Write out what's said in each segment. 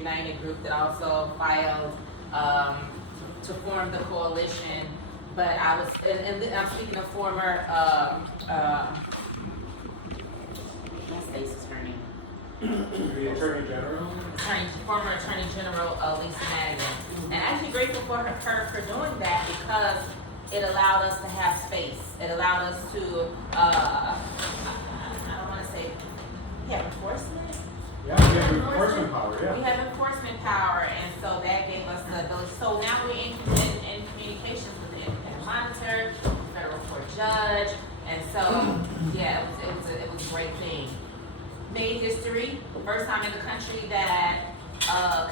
United group that also filed to form the coalition. But I was, and I'm speaking of former, what's Stacy's attorney? The Attorney General? Former Attorney General Lisa Madigan. And actually grateful for her for doing that because it allowed us to have space. It allowed us to, I don't want to say, we have enforcement? Yeah, we have enforcement power, yeah. We have enforcement power, and so that gave us the ability. So now we're in communications with the independent monitor, federal court judge, and so yeah, it was a great thing. Made history, first time in the country that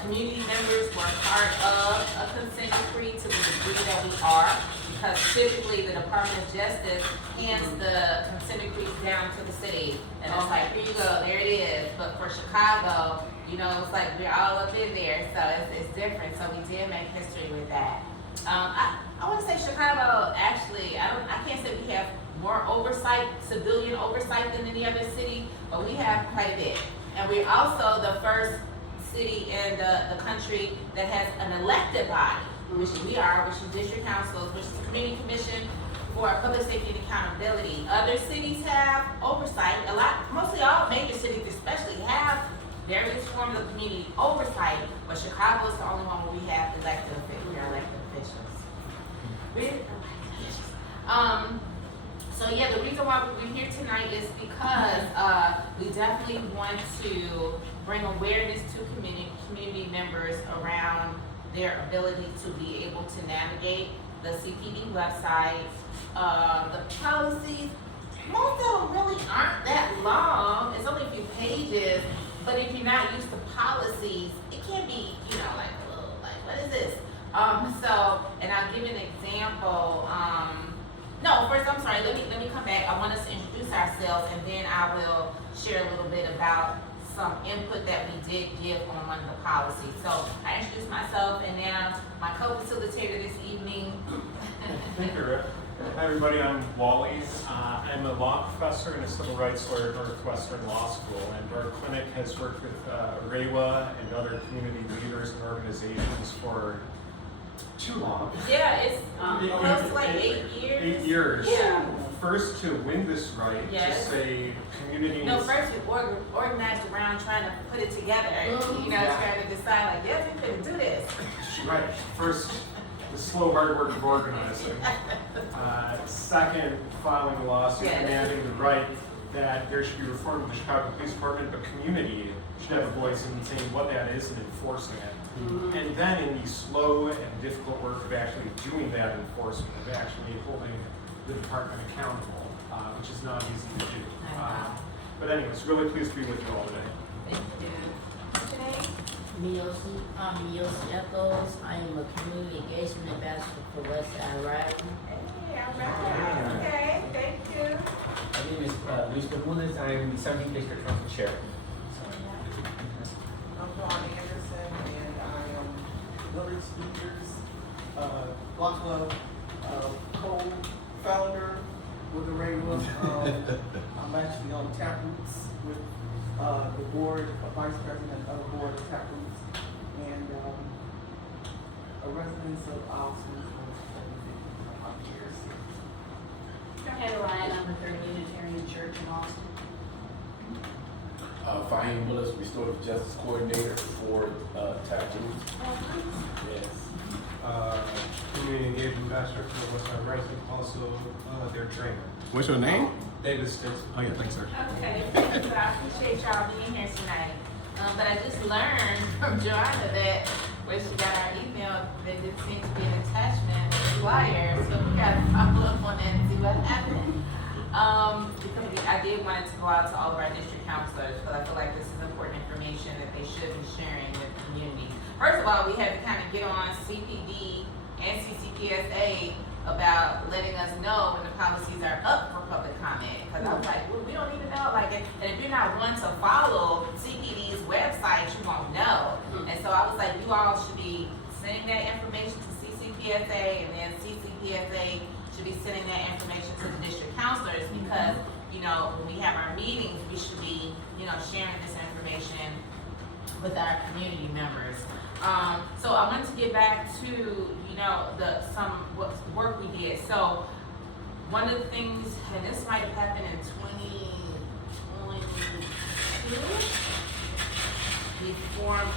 community members were part of a consent decree to the degree that we are, because typically the Department of Justice hands the consent decrees down to the city, and it's like, here you go, there it is. But for Chicago, you know, it's like we're all up in there, so it's different. So we did make history with that. I want to say Chicago, actually, I can't say we have more oversight, civilian oversight than any other city, but we have quite a bit. And we're also the first city in the country that has an elected body, which we are, which is district councils, which is the community commission for public safety and accountability. Other cities have oversight, mostly all major cities especially have various forms of community oversight, but Chicago is the only one where we have elected officials. We are elected officials. So yeah, the reason why we're here tonight is because we definitely want to bring awareness to community members around their ability to be able to navigate the CPD website. The policies, most of them really aren't that long. It's only a few pages, but if you're not used to policies, it can be, you know, like, oh, like what is this? And I'll give you an example. No, first, I'm sorry, let me come back. I want us to introduce ourselves, and then I will share a little bit about some input that we did give on one of the policies. So I introduced myself, and now my co-facilitator this evening. Thank you, Rick. Hi, everybody. I'm Wally. I'm a law professor and a civil rights lawyer at Northwestern Law School, and our clinic has worked with REWA and other community leaders and organizations for too long. Yeah, it's close to like 8 years. 8 years. Yeah. First to win this right, Yes. to say communities. No, first we organized around trying to put it together. You know, trying to decide like, yes, we could do this. Right. First, the slow hard work of organizing. Second, filing a lawsuit Yes. demanding the right that there should be reform of the Chicago Police Department, but community should have a voice in saying what that is and enforcing it. And then in the slow and difficult work of actually doing that enforcement, of actually holding the department accountable, which is not easy to do. But anyways, really pleased to be with you all today. Thank you. Today? I'm Miyoshi Echoes. I am a community engagement ambassador for Westside Rising. Hey, all right. Okay, thank you. My name is Luis Bermudez. I am the 17th District Council Chair. I'm Ron Anderson, and I am Village Leaders Block Club co-founder with the REWA. I'm actually on Taproots with the board, vice president of the board of Taproots, and a resident of Austin. I'm here. Heather Ryan, I'm with the Unitarian Church in Austin. Fahim Willis, Restorative Justice Coordinator for Taproots. Yes. Community engagement ambassador for Westside Rising, also their trainer. What's your name? David Stinson. Oh yeah, thanks, sir. Okay, thank you. I appreciate y'all being here tonight. But I just learned from Joanna that when she got our email, there did seem to be an attachment flyer, so we got to follow up on that and see what happened. Because I did want it to go out to all of our district counselors, because I feel like this is important information that they should be sharing with the community. First of all, we had to kind of get on CPD and CCPSA about letting us know when the policies are up for public comment. Because I was like, well, we don't even know. Like, and if you're not one to follow CPD's website, you won't know. And so I was like, you all should be sending that information to CCPSA, and then CCPSA should be sending that information to the district counselors, because, you know, when we have our meetings, we should be, you know, sharing this information with our community members. So I wanted to get back to, you know, some work we did. So one of the things, and this might have happened in 2022, we formed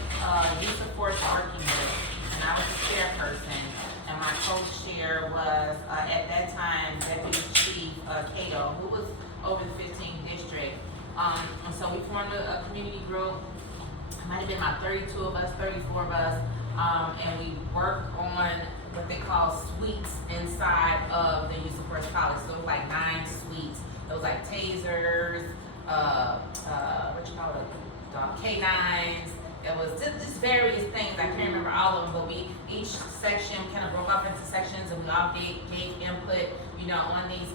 Youth Support Working Group, and I was the chairperson, and my co-chair was, at that time, Deputy Chief Cato, who was over the 15th district. And so we formed a community group. It might have been about 32 of us, 34 of us, and we worked on what they call suites inside of the Youth Support College. So it was like 9 suites. It was like tasers, what you call it, K9s. It was just various things. I can't remember all of them, but each section kind of broke up into sections, and we all gave input, you know, on these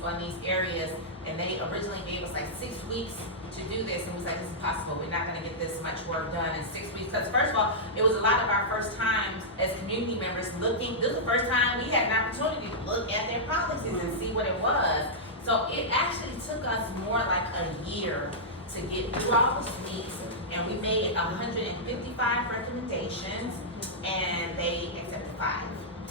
areas. And they originally gave us like 6 weeks to do this, and we was like, this is impossible. We're not going to get this much work done in 6 weeks. Because first of all, it was a lot of our first times as community members looking. This is the first time we had an opportunity to look at their policies and see what it was. So it actually took us more like a year to get through all the suites, and we made 155 recommendations, and they accepted 5.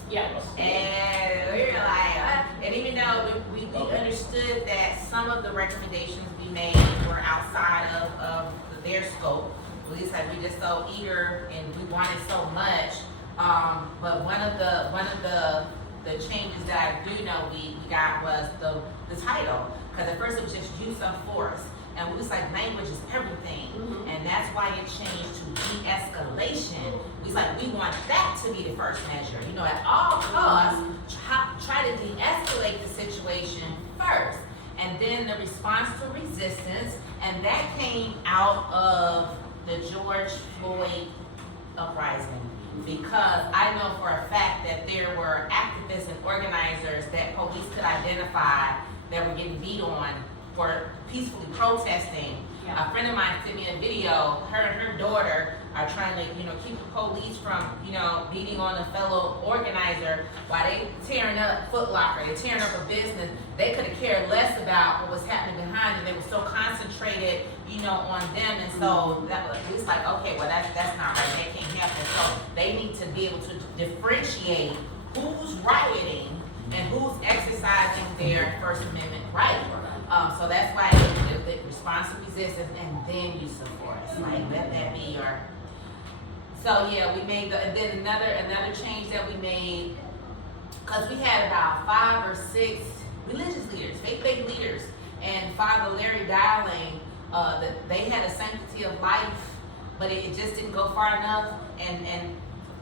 Yeah. And we were like, and even though we understood that some of the recommendations we made were outside of their scope, at least like we just so eager and we wanted so much. But one of the changes that I do know we got was the title, because at first it was just use of force. And we was like, language is everything. And that's why it changed to de-escalation. We was like, we want that to be the first measure. You know, at all costs, try to de-escalate the situation first. And then the response to resistance, and that came out of the George Floyd uprising. Because I know for a fact that there were activists and organizers that police could identify that were getting beat on for peacefully protesting. Yeah. A friend of mine sent me a video. Her and her daughter are trying to, you know, keep the police from, you know, beating on a fellow organizer while they tearing up Foot Locker, they're tearing up a business. They could have cared less about what was happening behind them. They were so concentrated, you know, on them. And so that was, it's like, okay, well that's not right. That can't happen. So they need to be able to differentiate who's rioting and who's exercising their First Amendment right. So that's why the response to resistance and then use of force. Like let that be your. So yeah, we made and then another change that we made, because we had about 5 or 6 religious leaders, faith-based leaders, and Father Larry Dowling, that they had a sanctity of life, but it just didn't go far enough, and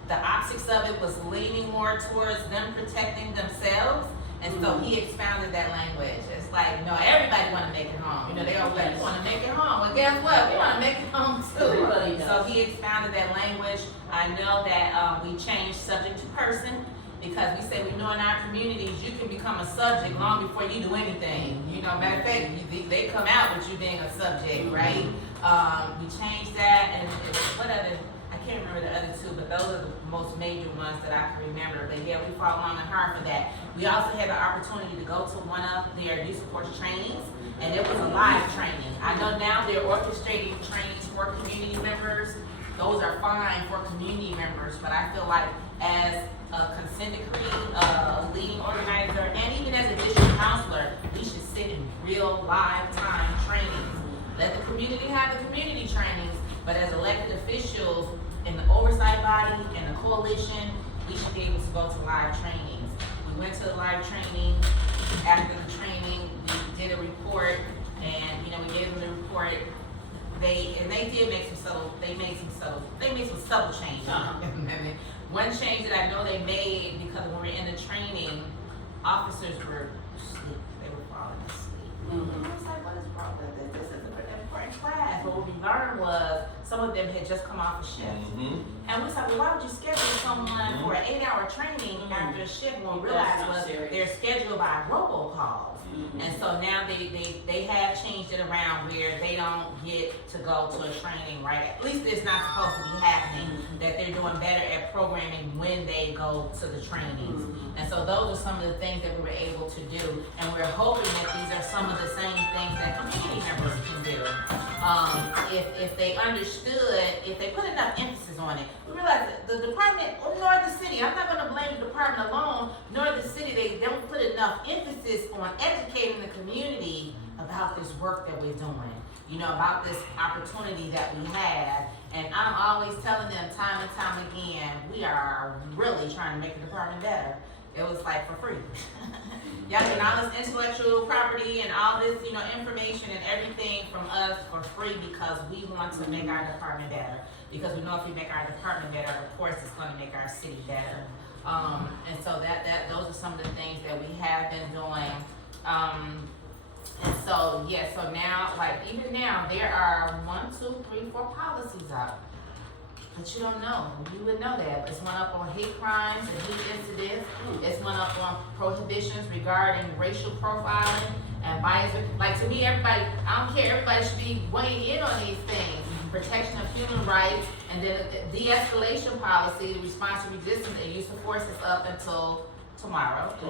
the optics of it was leaning more towards them protecting themselves. And so he expounded that language. It's like, no, everybody want to make it home. You know, they always like, you want to make it home. Well, guess what? We want to make it home too. So he expounded that language. I know that we changed subject to person, because we say we know in our communities you can become a subject long before you do anything. You know, matter of fact, they come out with you being a subject, right? We changed that, and what other? I can't remember the other 2, but those are the most major ones that I can remember. But yeah, we fought long and hard for that. We also had the opportunity to go to one of their youth support trainings, and it was a live training. I know now they're orchestrating trainings for community members. Those are fine for community members, but I feel like as a consent decree, leading organizer, and even as a district counselor, we should sit in real live time trainings. Let the community have the community trainings, but as elected officials in the oversight body and the coalition, we should be able to go to live trainings. We went to the live training. After the training, we did a report, and you know, we gave them the report. They did make some subtle changes. And one change that I know they made, because when we were in the training, officers were asleep. They were falling asleep. I was like, what is wrong with this? This is an important class. But what we learned was some of them had just come off a shift. And And we said, well, why would you schedule someone for an 8-hour training after a shift when we That's realized not was serious. they're scheduled by robocalls. And so now they have changed it around where they don't get to go to a training at least it's not supposed to be happening, that they're doing better at programming when they go to the trainings. And so those are some of the things that we were able to do, and we're hoping that these are some of the same things that community members can do. If they understood, if they put enough emphasis on it. We realize that the department, nor the city, I'm not gonna blame the department alone, nor the city, they don't put enough emphasis on educating the community about this work that we're doing, you know, about this opportunity that we have. And I'm always telling them time and time again, we are really trying to make the department better. It was like for free. Y'all get all this intellectual property and all this, you know, information and everything from us for free because we want to make our department better. Because we know if we make our department better, of course, it's going to make our city better. And so those are some of the things that we have been doing. And so, yeah, so now, like, even now, there are 1, 2, 3, 4 policies up. But you don't know. You would know that. It's one up on hate crimes and hate incidents. It's one up on prohibitions regarding racial profiling and bias. Like, to me, everybody, I don't care, everybody should be weighing in on these things. Protection of human rights, and then the de-escalation policy, response to resistance, and use of force is up until tomorrow. So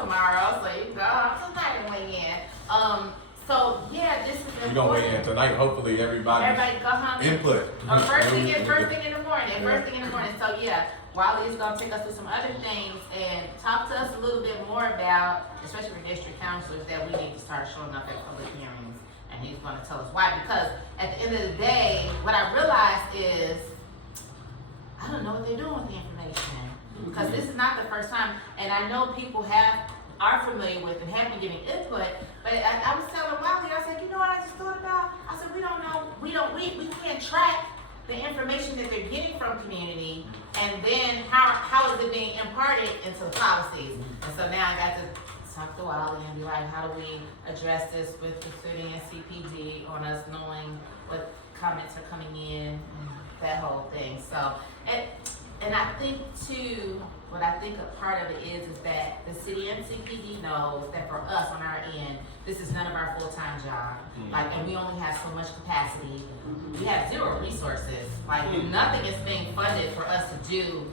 tomorrow, so you go, I'm tonight to weigh in. So yeah, this is important. You're gonna weigh in tonight, hopefully everybody go home. input. First thing in the morning. So yeah, Wally is gonna take us through some other things and talk to us a little bit more about, especially for district councilors, that we need to start showing up at public hearings. And he's gonna tell us why, because at the end of the day, what I realized is, I don't know what they're doing with the information. Because this is not the first time, and I know people are familiar with and have been giving input, but I was telling Wally, I said, you know what I just thought about? I said, we don't know, we can't track the information that they're getting from community, and then how is it being imparted into the policies? And so now I got to talk to Wally and be like, how do we address this with the city and CPD on us knowing what comments are coming in and that whole thing. So, and I think too, what I think a part of it is that the city and CPD knows that for us on our end, this is none of our full-time job. Like, and we only have so much capacity. We have zero resources. Like, nothing is being funded for us to do.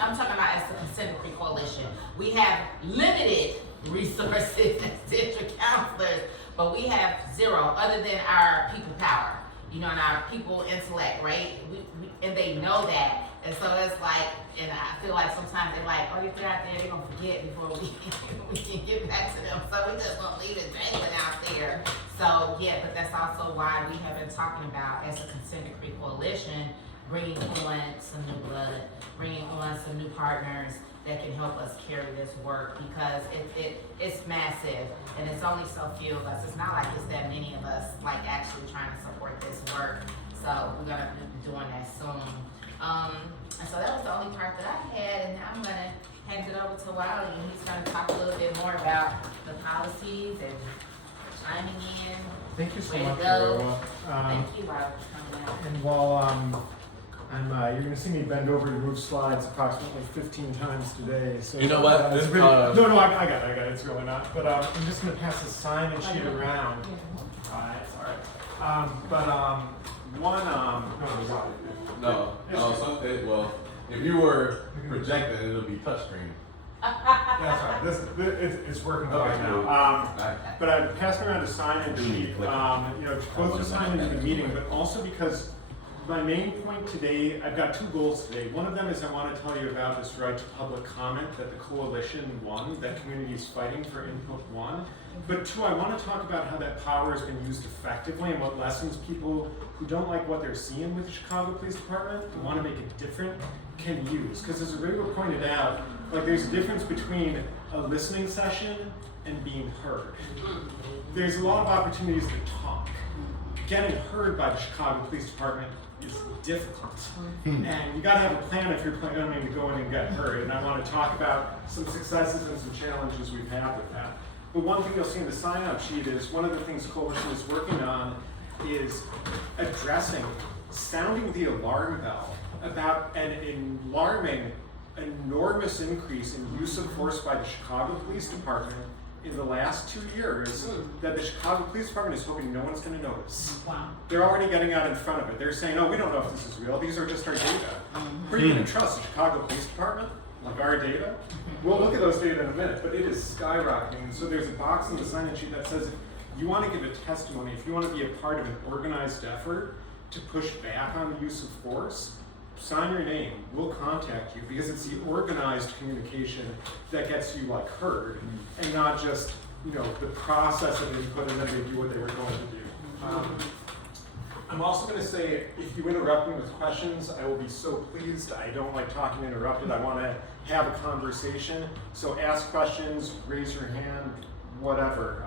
I'm talking about as the Consent Decree Coalition. We have limited resources as district counselors, but we have zero other than our people power, you know, and our people intellect, right? And they know that. And so it's like, and I feel like sometimes they're like, oh, if they're out there, they're going to forget before we can get back to them. So we just won't leave it dangling out there. So, yeah, but that's also why we have been talking about, as a Consent Decree Coalition, bringing on some new blood, bringing on some new partners that can help us carry this work, because it's massive, and it's only so few of us. It's not like it's that many of us, like, actually trying to support this work. So we're going to be doing that soon. And so that was the only part that I had, and now I'm gonna hand it over to Wally, and he's gonna talk a little bit more about the policies and chiming in. Thank you so Way to much, go. Ariella. Thank you, Wally, for coming out. And while you're gonna see me bend over to move slides approximately 15 times today. So You know what? it's This really, time- no, I got it. It's really not. But I'm just gonna pass the sign and sheet around. It's all right. No, well, if you were projecting, it'll be touchscreen. That's all right. It's working fine now. But I passed around a sign-in sheet, you know, both to sign into the meeting, but also because my main point today, I've got 2 goals today. One of them is I want to tell you about this right to public comment that the coalition won, that community is fighting for input won. But 2, I want to talk about how that power has been used effectively and what lessons people who don't like what they're seeing with the Chicago Police Department and want to make it different can use. Because as Ariella pointed out, like, there's a difference between a listening session and being heard. There's a lot of opportunities to talk. Getting heard by the Chicago Police Department is difficult. And you gotta have a plan if you're planning to go in and get heard. And I want to talk about some successes and some challenges we've had with that. But one thing you'll see in the sign-up sheet is one of the things Coalition is working on is addressing, sounding the alarm bell about an alarming, enormous increase in use of force by the Chicago Police Department in the last 2 years that the Chicago Police Department is hoping no one's going to notice. Wow. They're already getting out in front of it. They're saying, oh, we don't know if this is real. These are just our data. Who are you going to trust, the Chicago Police Department? Like our data? We'll look at those data in a minute, but it is skyrocketing. And so there's a box in the sign-in sheet that says if you want to give a testimony, if you want to be a part of an organized effort to push back on the use of force, sign your name. We'll contact you because it's the organized communication that gets you like heard, and not just the process of input and then they do what they were going to do. I'm also going to say, if you interrupt me with questions, I will be so pleased. I don't like talking interrupted. I want to have a conversation. So ask questions, raise your hand, whatever.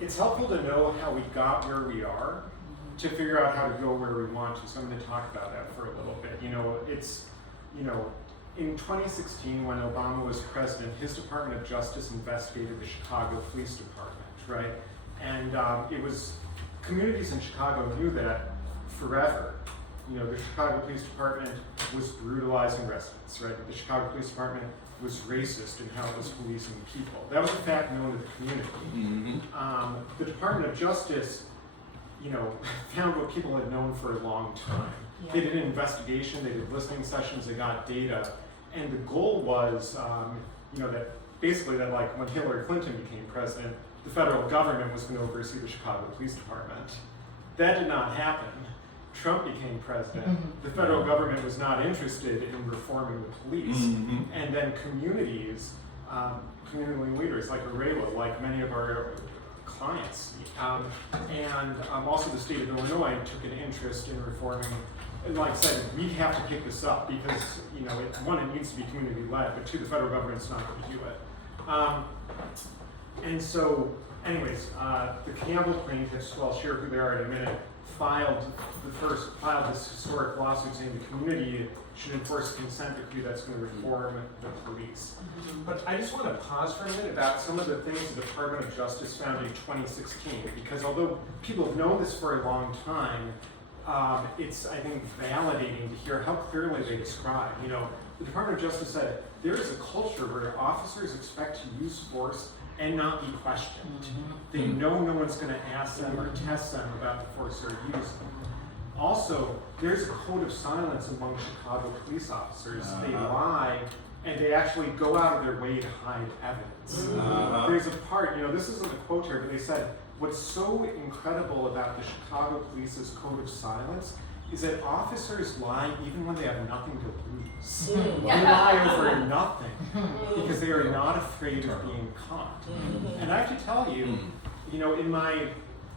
It's helpful to know how we got where we are to figure out how to go where we want to. So I'm going to talk about that for a little bit. In 2016, when Obama was president, his Department of Justice investigated the Chicago Police Department, right? And it was, communities in Chicago knew that forever. The Chicago Police Department was brutalizing residents, right? The Chicago Police Department was racist in how it was policing people. That was a fact known to the community. The Department of Justice, found what people had known for a long time. Yeah. They did an investigation, they did listening sessions, they got data, and the goal was, that basically that like when Hillary Clinton became president, the federal government was going to oversee the Chicago Police Department. That did not happen. Trump became president. The federal government was not interested in reforming the police. And then communities, community leaders like Arela, like many of our clients, and also the state of Illinois took an interest in reforming. And like I said, we have to pick this up because, it needs to be community led, but two, the federal government's not going to do it. And so, anyways, the Campbell plaintiffs, who I'll share who they are in a minute, filed this historic lawsuit saying the community should enforce a consent decree that's going to reform the police. But I just want to pause for a minute about some of the things the Department of Justice found in 2016, because although people have known this for a long time, it's, I think, validating to hear how clearly they describe. The Department of Justice said there is a culture where officers expect to use force and not be questioned. They know no one's going to ask them or test them about the force they're using. Also, there's a code of silence among Chicago police officers. They lie, and they actually go out of their way to hide evidence. There's a part, this isn't a quote here, but they said, what's so incredible about the Chicago Police's code of silence is that officers lie even when they have nothing to lose. They lie over nothing because they are not afraid of being caught. And I have to tell you, in my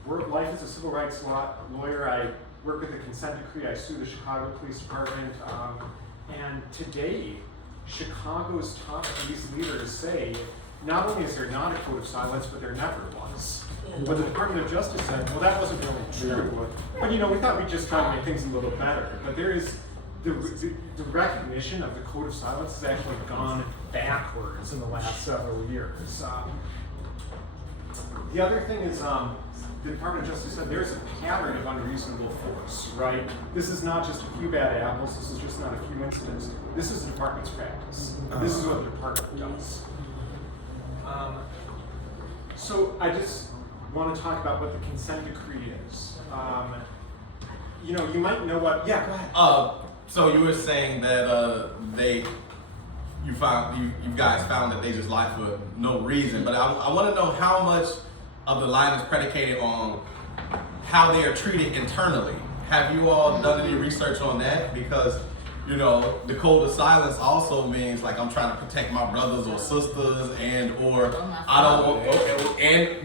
life as a civil rights lawyer, I work with the consent decree, I sue the Chicago Police Department, and today, Chicago's top police leaders say, not only is there not a code of silence, but there never was. But the Department of Justice said, well, that wasn't really true. But we thought we'd just try to make things a little better. But there is, the recognition of the code of silence has actually gone backwards in the last several years. The other thing is, the Department of Justice said there's a pattern of unreasonable force, right? This is not just a few bad apples, this is just not a few incidents. This is the department's practice. This is what the department does. So I just want to talk about what the consent decree is. You might know what, yeah, go ahead. So you were saying that you guys found that they just lied for no reason, but I want to know how much of the line is predicated on how they are treated internally. Have you all done any research on that? Because the code of silence also means like I'm trying to protect my brothers or sisters and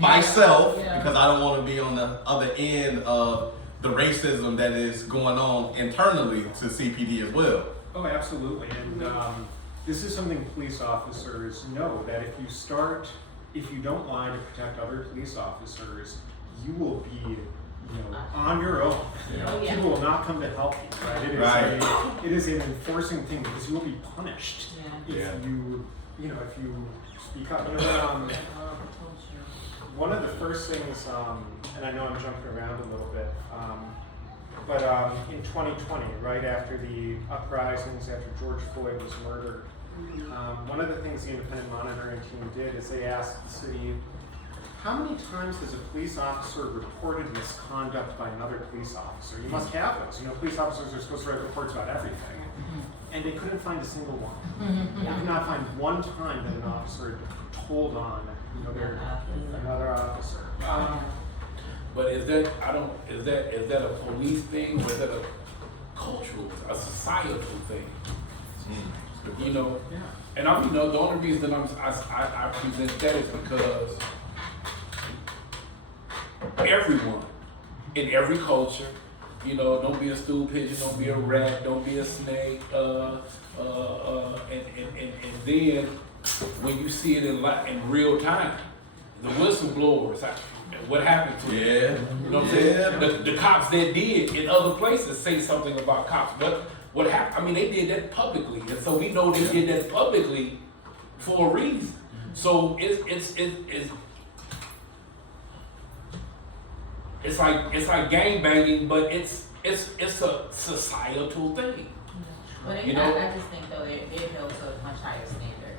myself because I don't want to be on the other end of the racism that is going on internally to CPD as well. Oh, absolutely. And this is something police officers know, that if you don't lie to protect other police officers, you will be on your own. People will not come to help you, right? It is an enforcing thing because you will be punished if you speak up. One of the first things, and I know I'm jumping around a little bit, but in 2020, right after the uprisings, after George Floyd was murdered, one of the things the independent monitoring team did is they asked the city, how many times has a police officer reported misconduct by another police officer? You must have those. You know, police officers are supposed to write reports about everything. And they couldn't find a single one. They could not find one time that an officer had told on, you know, another officer. But is that a police thing, or is that a cultural, a societal thing? You know, and the only reason I present that is because everyone in every culture, you know, don't be a stool pigeon, don't be a rat, don't be a snake, and then when you see it in real time, the whistleblowers, what happened to them? Yeah. You know what I'm saying? The cops that did in other places say something about cops, but what happened? I mean, they did that publicly, and so we know they did that publicly for a reason. So it's like gang banging, but it's a societal thing. But You know? I just think though they're held to a much higher standard,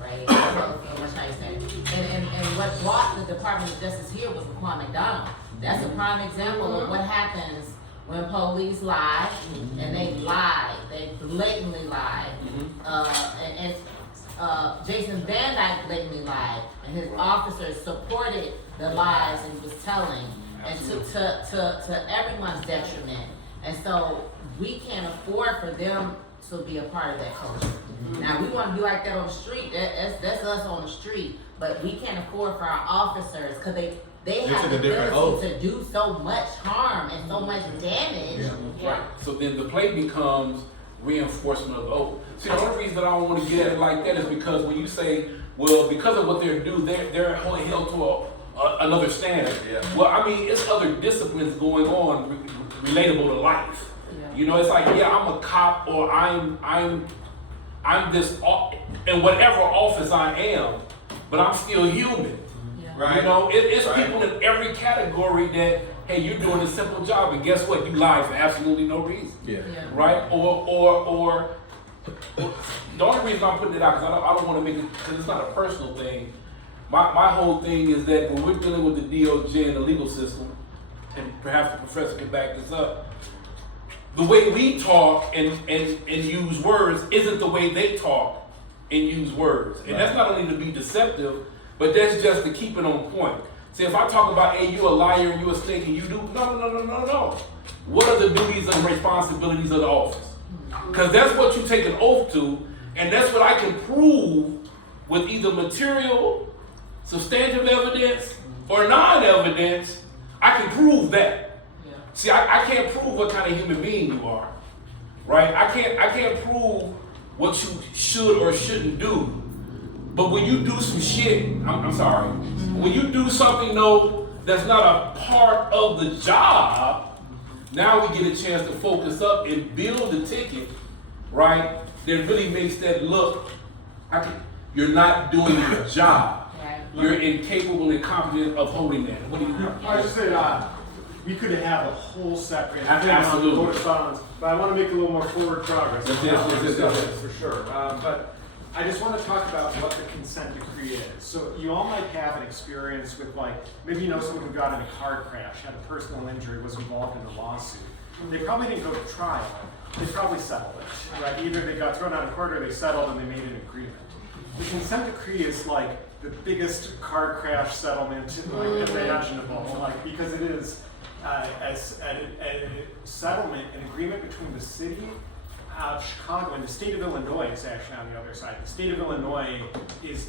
right? They're held to a much higher standard. And what brought the Department of Justice here was Laquan McDonald. That's a prime example of what happens when police lie, and they blatantly lie. Jason Van Dyke blatantly lied, and his officers supported the lies and he was telling, and to everyone's detriment. And so we can't afford for them to be a part of that culture. Now we want to be like that on the street. That's us on the street, but we can't afford for our officers because they have the ability to do so much harm and so much damage. Right. So then the play becomes reinforcement of the oath. See, the only reason that I don't want to get at it like that is because when you say, well, because of what they're doing, they're held to another standard. Yeah. Well, I mean, it's other disciplines going on relatable to life. Yeah. You know, it's like, yeah, I'm a cop, or I'm this, in whatever office I am, but I'm still human. Right. You know, it's Right. people in every category that, hey, you're doing a simple job, and guess what? You lie for absolutely no reason. Yeah. Right? Or the only reason I'm putting it out, because I don't want to make it, because it's not a personal thing. My whole thing is that when we're dealing with the DOJ and the legal system, and perhaps the professor can back this up, the way we talk and use words isn't the way they talk and use words. And that's not only to be deceptive, but that's just to keep it on point. See, if I talk about, hey, you a liar and you a snake and you do, no. What are the duties and responsibilities of the office? Because that's what you take an oath to, and that's what I can prove with either material, substantive evidence, or non-evidence. I can prove that. Yeah. See, I can't prove what kind of human being you are, right? I can't prove what you should or shouldn't do. But when you do some shit, I'm sorry, when you do something though that's not a part of the job, now we get a chance to focus up and build a ticket, right? That really makes that look, you're not doing your job. Right. You're incapable and incompetent of holding that. What do you think? I was just saying, we could have a whole separate Absolutely. vote of silence, but I want to make a little more forward progress. Yes. For sure. But I just want to talk about what the consent decree is. So you all might have an experience with, like, maybe you know someone who got in a car crash, had a personal injury, was involved in a lawsuit. They probably didn't go to trial. They probably settled it, right? Either they got thrown out of court or they settled and they made an agreement. The consent decree is like the biggest car crash settlement imaginable, like, because it is a settlement, an agreement between the city of Chicago and the state of Illinois is actually on the other side. The state of Illinois is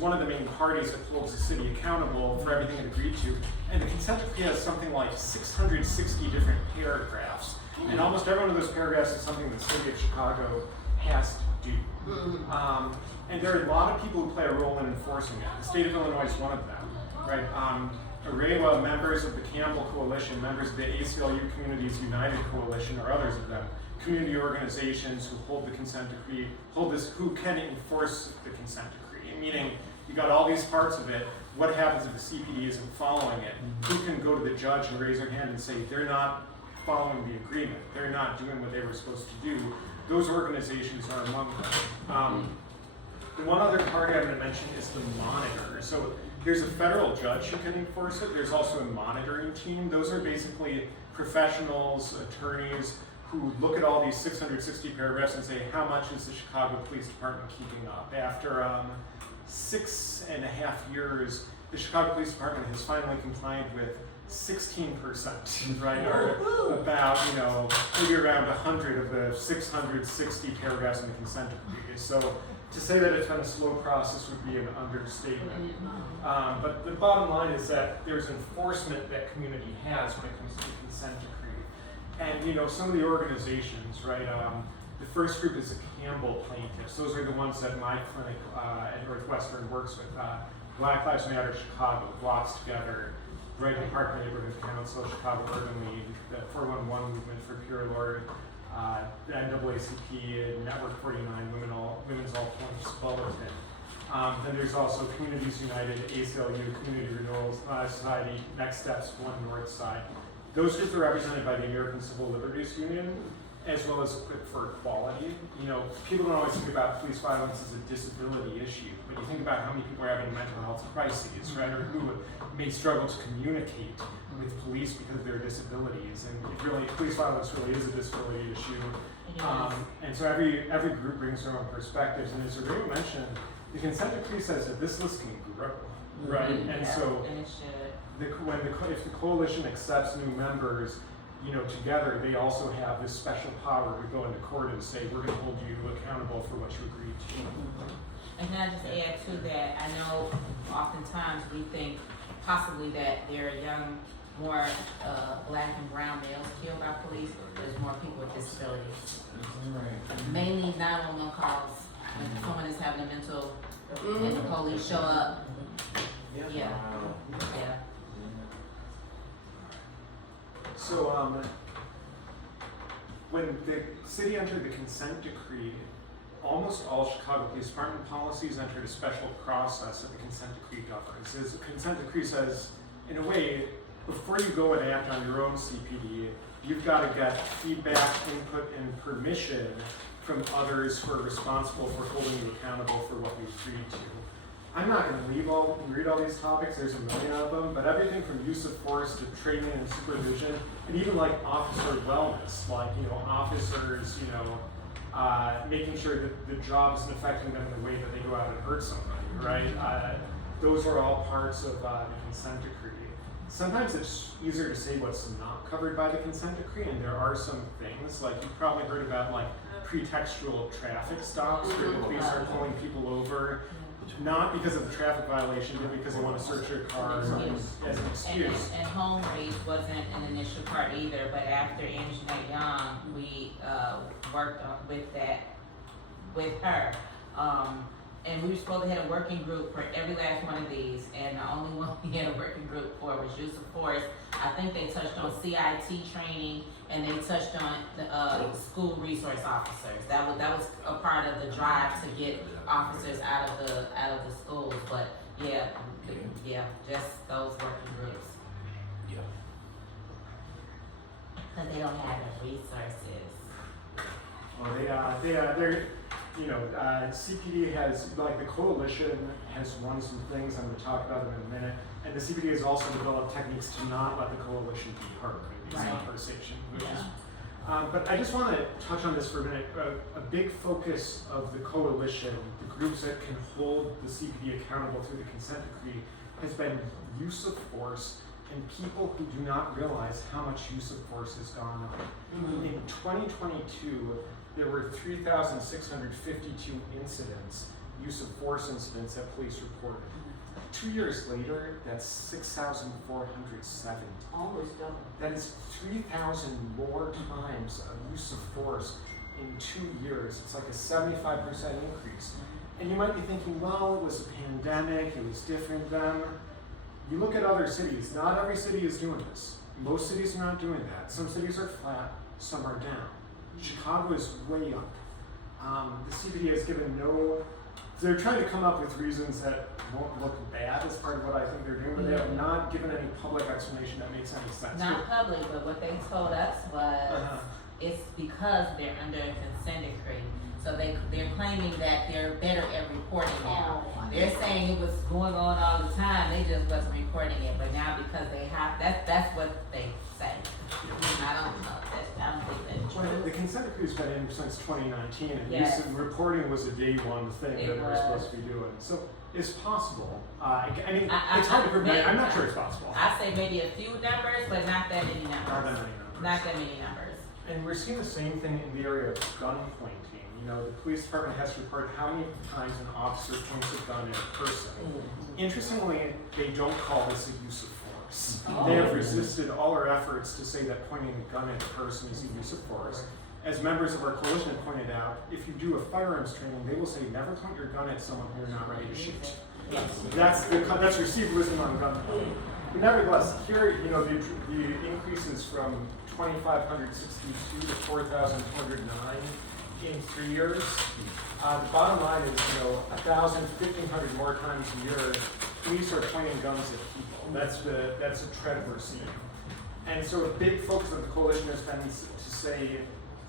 one of the main parties that holds the city accountable for everything it agreed to. And the consent decree has something like 660 different paragraphs. And almost every one of those paragraphs is something the city of Chicago has to do. And there are a lot of people who play a role in enforcing it. The state of Illinois is one of them, right? AREWA, members of the Campbell Coalition, members of the ACLU Communities United Coalition, or others of them, community organizations who hold the consent decree, who can enforce the consent decree. Meaning, you got all these parts of it. What happens if the CPD isn't following it? Who can go to the judge and raise their hand and say they're not following the agreement. They're not doing what they were supposed to do. Those organizations are among them. The one other party I'm going to mention is the monitor. So there's a federal judge who can enforce it. There's also a monitoring team. Those are basically professionals, attorneys, who look at all these 660 paragraphs and say, how much is the Chicago Police Department keeping up? After 6.5 years, the Chicago Police Department has finally complied with 16%, right? Or about, maybe around 100 of the 660 paragraphs in the consent decree. So to say that it's been a slow process would be an understatement. But the bottom line is that there's enforcement that community has when it comes to the consent decree. And some of the organizations, right? The first group is the Campbell plaintiffs. Those are the ones that my clinic at Northwestern works with. Black Lives Matter Chicago, Blocks Together, Brighton Park Neighborhood Council, Chicago Urban League, the 411 Movement for Pure Lord, the NAACP, Network 49, Women's All Points Bulletin. Then there's also Communities United, ACLU, Community Renewal Society, Next Steps, One North Side. Those groups are represented by the American Civil Liberties Union, as well as Equip for Equality. People don't always think about police violence as a disability issue, but you think about how many people are having mental health crises, right, or who may struggle to communicate with police because of their disabilities, and police violence really is a disability issue. And so every group brings their own perspectives, and as Ray mentioned, the consent decree says that this list can grow, right? And so And it should. if the coalition accepts new members, together they also have this special power to go into court and say, we're going to hold you accountable for what you agreed to. And can I just add to that, I know oftentimes we think possibly that there are young, more black and brown males killed by police, but there's more people with disabilities. Mainly 911 calls when someone is having a mental, and the police show up. Yeah. So when the city entered the consent decree, almost all Chicago Police Department policies entered a special process that the consent decree governs. The consent decree says, in a way, before you go and act on your own CPD, you've got to get feedback, input, and permission from others who are responsible for holding you accountable for what you agreed to. I'm not going to read all these topics, there's a million of them, but everything from use of force to training and supervision, and even like officer wellness, like, officers, making sure that the job isn't affecting them in the way that they go out and hurt somebody, right? Those are all parts of the consent decree. Sometimes it's easier to say what's not covered by the consent decree, and there are some things, like you've probably heard about like pretextual traffic stops where the police are pulling people over, not because of the traffic violation, but because they want to search your car as an excuse. And home race wasn't an initial part either, but after Angie Jeanette Young, we worked with that with her. And we were supposed to have a working group for every last one of these, and the only one we had a working group for was use of force. I think they touched on CIT training, and they touched on the school resource officers. That was a part of the drive to get officers out of the schools. But yeah, just those working groups. Yeah. Because they don't have the resources. Well, they're CPD has, like the coalition has run some things, I'm going to talk about them in a minute, and the CPD has also developed techniques to not let the coalition be heard in these conversations. But I just want to touch on this for a minute. A big focus of the coalition, the groups that can hold the CPD accountable through the consent decree, has been use of force and people who do not realize how much use of force has gone on. In 2022, there were 3,652 incidents, use of force incidents that police reported. 2 years later, that's 6,470. Almost double. That is 3,000 more times of use of force in 2 years. It's like a 75% increase. And you might be thinking, well, it was a pandemic, it was different then. You look at other cities, not every city is doing this. Most cities are not doing that. Some cities are flat, some are down. Chicago is way up. The CPD has given no they're trying to come up with reasons that won't look bad as part of what I think they're doing, but they have not given any public explanation that makes any sense. Not public, but what they told us was, Uh-huh. it's because they're under a consent decree. So they're claiming that they're better at reporting now. They're saying it was going on all the time, they just wasn't reporting it, but now because they have, that's what they say. I don't know, I don't think that's Well, true. the consent decree's been in since 2019, and Yes. reporting was a day one thing It that they were was. supposed to be doing. So it's possible. I mean, I- it's hard to prove. maybe- I'm not sure it's possible. I say maybe a few numbers, but not that many Not that numbers. many numbers. Not that many numbers. And we're seeing the same thing in the area of gun pointing. You know, the police department has to report how many times an officer points a gun at a person. Interestingly, they don't call this a use of force. They have resisted all our efforts to say that pointing a gun at a person is a use of force. As members of our coalition have pointed out, if you do a firearms training, they will say never point your gun at someone who you're not ready to shoot. That's received wisdom on gun pointing. But nevertheless, here, you know, the increases from 2,562 to 4,209 in 3 years. The bottom line is, you know, 1,000, 1,500 more times a year, police are pointing guns at people. That's a trend we're seeing. And so a big focus of the coalition has been to say,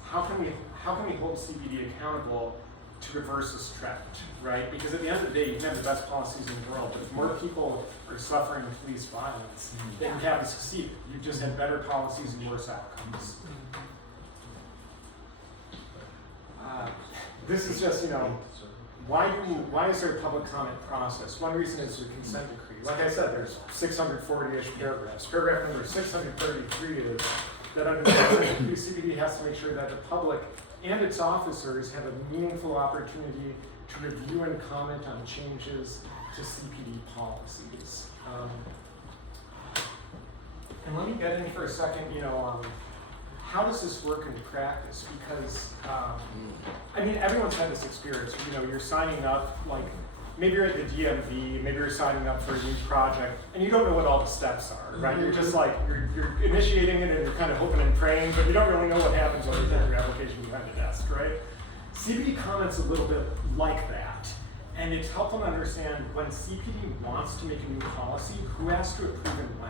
how can we hold CPD accountable to reverse this trend, right? Because at the end of the day, you can have the best policies in the world, but if more people are suffering police violence, then you haven't succeeded. You've just had better policies and worse outcomes. This is just, you know, why is there a public comment process? One reason is the consent decree. Like I said, there's 640-ish paragraphs. Paragraph number 633 is that under the consent decree, CPD has to make sure that the public and its officers have a meaningful opportunity to review and comment on changes to CPD policies. And let me get in for a second, you know, how does this work in practice? Because, I mean, everyone's had this experience. You know, you're signing up, like, maybe you're at the DMV, maybe you're signing up for a new project, and you don't know what all the steps are, right? You're just like, you're initiating it and you're kind of hoping and praying, but you don't really know what happens when you get your application behind the desk, right? CPD comments a little bit like that. And it's helpful to understand when CPD wants to make a new policy, who has to approve and when.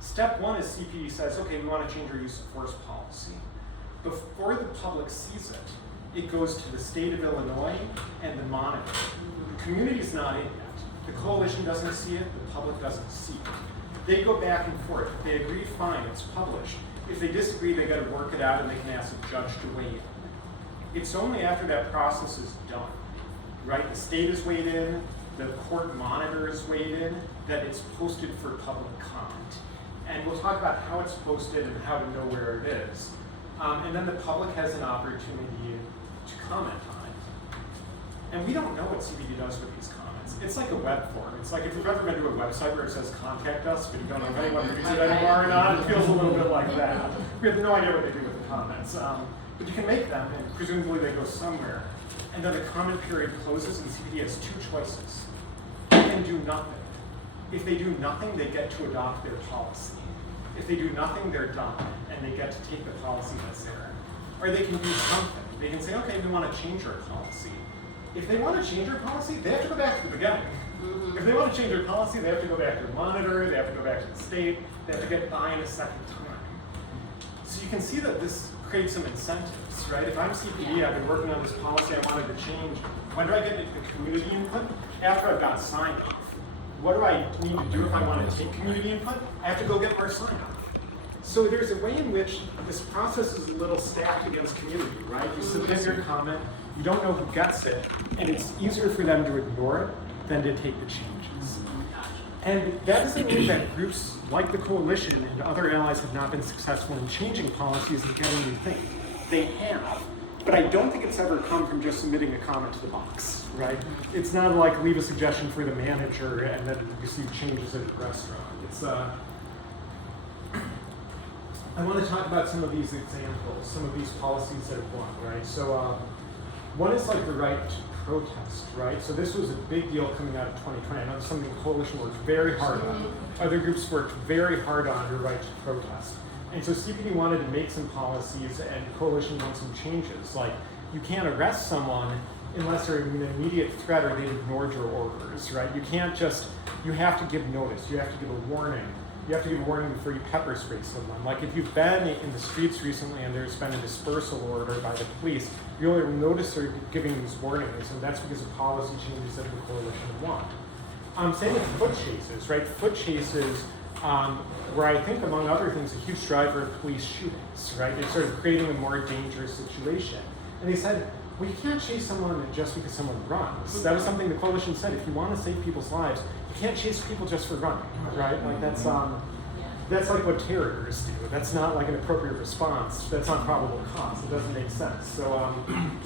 Step one is CPD says, okay, we want to change our use of force policy. Before the public sees it, it goes to the state of Illinois and the monitor. The community's not in yet. The coalition doesn't see it, the public doesn't see it. They go back and forth. If they agree, fine, it's published. If they disagree, they got to work it out and they can ask the judge to weigh in. It's only after that process is done, right? The state is weighed in, the court monitor is weighed in, that it's posted for public comment. And we'll talk about how it's posted and how to know where it is. And then the public has an opportunity to comment on it. And we don't know what CPD does with these comments. It's like a web form. It's like if you've ever been to a website where it says contact us, but you don't know if anyone reads it anymore or not, it feels a little bit like that. We have no idea what they do with the comments. But you can make them, and presumably they go somewhere. And then the comment period closes, and CPD has two choices. They can do nothing. If they do nothing, they get to adopt their policy. If they do nothing, they're done, and they get to take the policy that's there. Or they can do something. They can say, okay, we want to change our policy. If they want to change our policy, they have to go back to the beginning. If they want to change their policy, they have to go back to the monitor, they have to go back to the state, they have to get buy-in a second time. So you can see that this creates some incentives, right? If I'm CPD, I've been working on this policy, I wanted to change. When do I get the community input? After I've got sign off. What do I need to do if I want to take community input? I have to go get more sign off. So there's a way in which this process is a little stacked against community, right? You submit your comment, you don't know who gets it, and it's easier for them to ignore it than to take the changes. And that doesn't mean that groups like the coalition and other allies have not been successful in changing policies and getting new things. They have. But I don't think it's ever come from just submitting a comment to the box, right? It's not like leave a suggestion for the manager and then you see changes at the restaurant. It's I want to talk about some of these examples, some of these policies that have won, right? So one is like the right to protest, right? So this was a big deal coming out of 2020. I know it's something the coalition worked very hard on. Other groups worked very hard on the right to protest. And so CPD wanted to make some policies and the coalition wants some changes, like you can't arrest someone unless they're an immediate threat or they've ignored your orders, right? You can't just, you have to give notice, you have to give a warning. You have to give a warning before you pepper spray someone. Like if you've been in the streets recently and there's been a dispersal order by the police, you'll notice they're giving these warnings, and that's because of policy changes that the coalition want. Same with foot chases, right? Foot chases, where I think among other things, a huge driver of police shootings, right? They started creating a more dangerous situation. And they said, well, you can't chase someone just because someone runs. That was something the coalition said. If you want to save people's lives, you can't chase people just for running, right? Like that's like what terrorists do. That's not like an appropriate response. That's not probable cause. It doesn't make sense. So,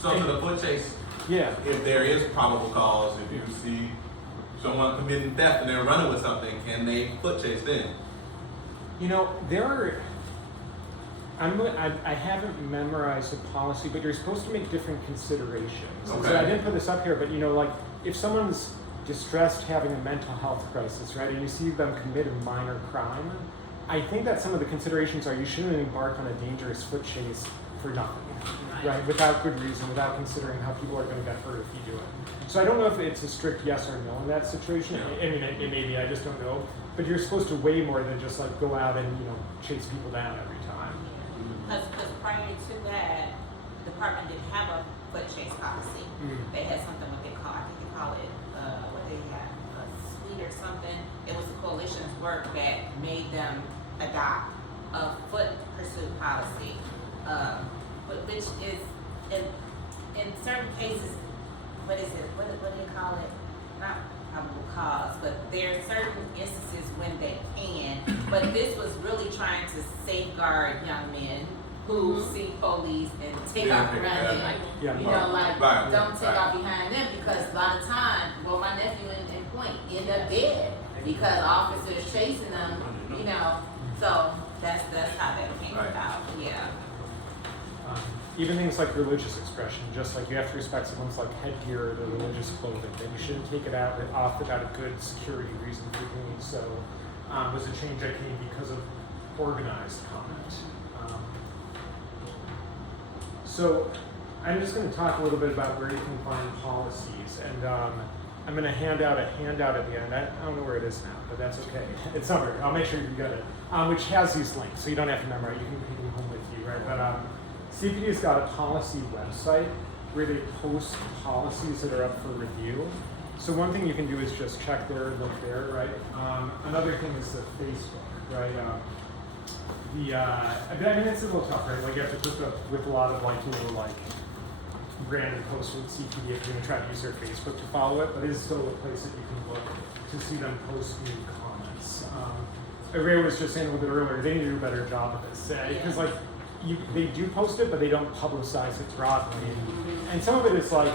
So for the foot chase, yeah. if there is probable cause, if you see someone committing theft and they're running with something, can they foot chase then? You know, there are, I haven't memorized the policy, but you're supposed to make different considerations. Okay. So I didn't put this up here, but you know, like if someone's distressed, having a mental health crisis, right, and you see them commit a minor crime, I think that some of the considerations are you shouldn't embark on a dangerous foot chase for nothing, right, without good reason, without considering how people are going to get hurt if you do it. So I don't know if it's a strict yes or no in that situation. Yeah. I mean, it may be, I just don't know. But you're supposed to weigh more than just like go out and, you know, chase people down every time. Because prior to that, the department didn't have a foot chase policy. They had something what they call, I think they call it, what they had, a suite or something. It was the coalition's work that made them adopt a foot pursuit policy, which is in certain cases, what is it? What do you call it? Not probable cause, but there are certain instances when they can. But this was really trying to safeguard young men who see police and take off running. Yeah. You know, like Right. don't take off behind them, because a lot of time, well, my nephew in Point ended up dead because officers chasing them. You know, so that's how that came Right. about. Yeah. Even things like religious expression, just like you have to respect someone's like headgear or their religious clothing, then you shouldn't take it off without a good security reason for doing so. Was a change that came because of organized comment. So I'm just going to talk a little bit about where you can find policies, and I'm going to hand out a handout at the end. I don't know where it is now, but that's okay. It's somewhere. I'll make sure you get it, which has these links, so you don't have to memorize. You can take them home with you, right? But CPD's got a policy website where they post policies that are up for review. So one thing you can do is just check there, look there, right? Another thing is the Facebook, right? I mean, it's a little tough, right? Like you have to put up with a lot of like, you know, like random posts with CPD if you're gonna try to use their Facebook to follow it, but it is still a place that you can look to see them post new comments. Ray was just saying a little bit earlier, they need to do a better job of this, because like, they do post it, but they don't publicize it broadly. And some of it is like,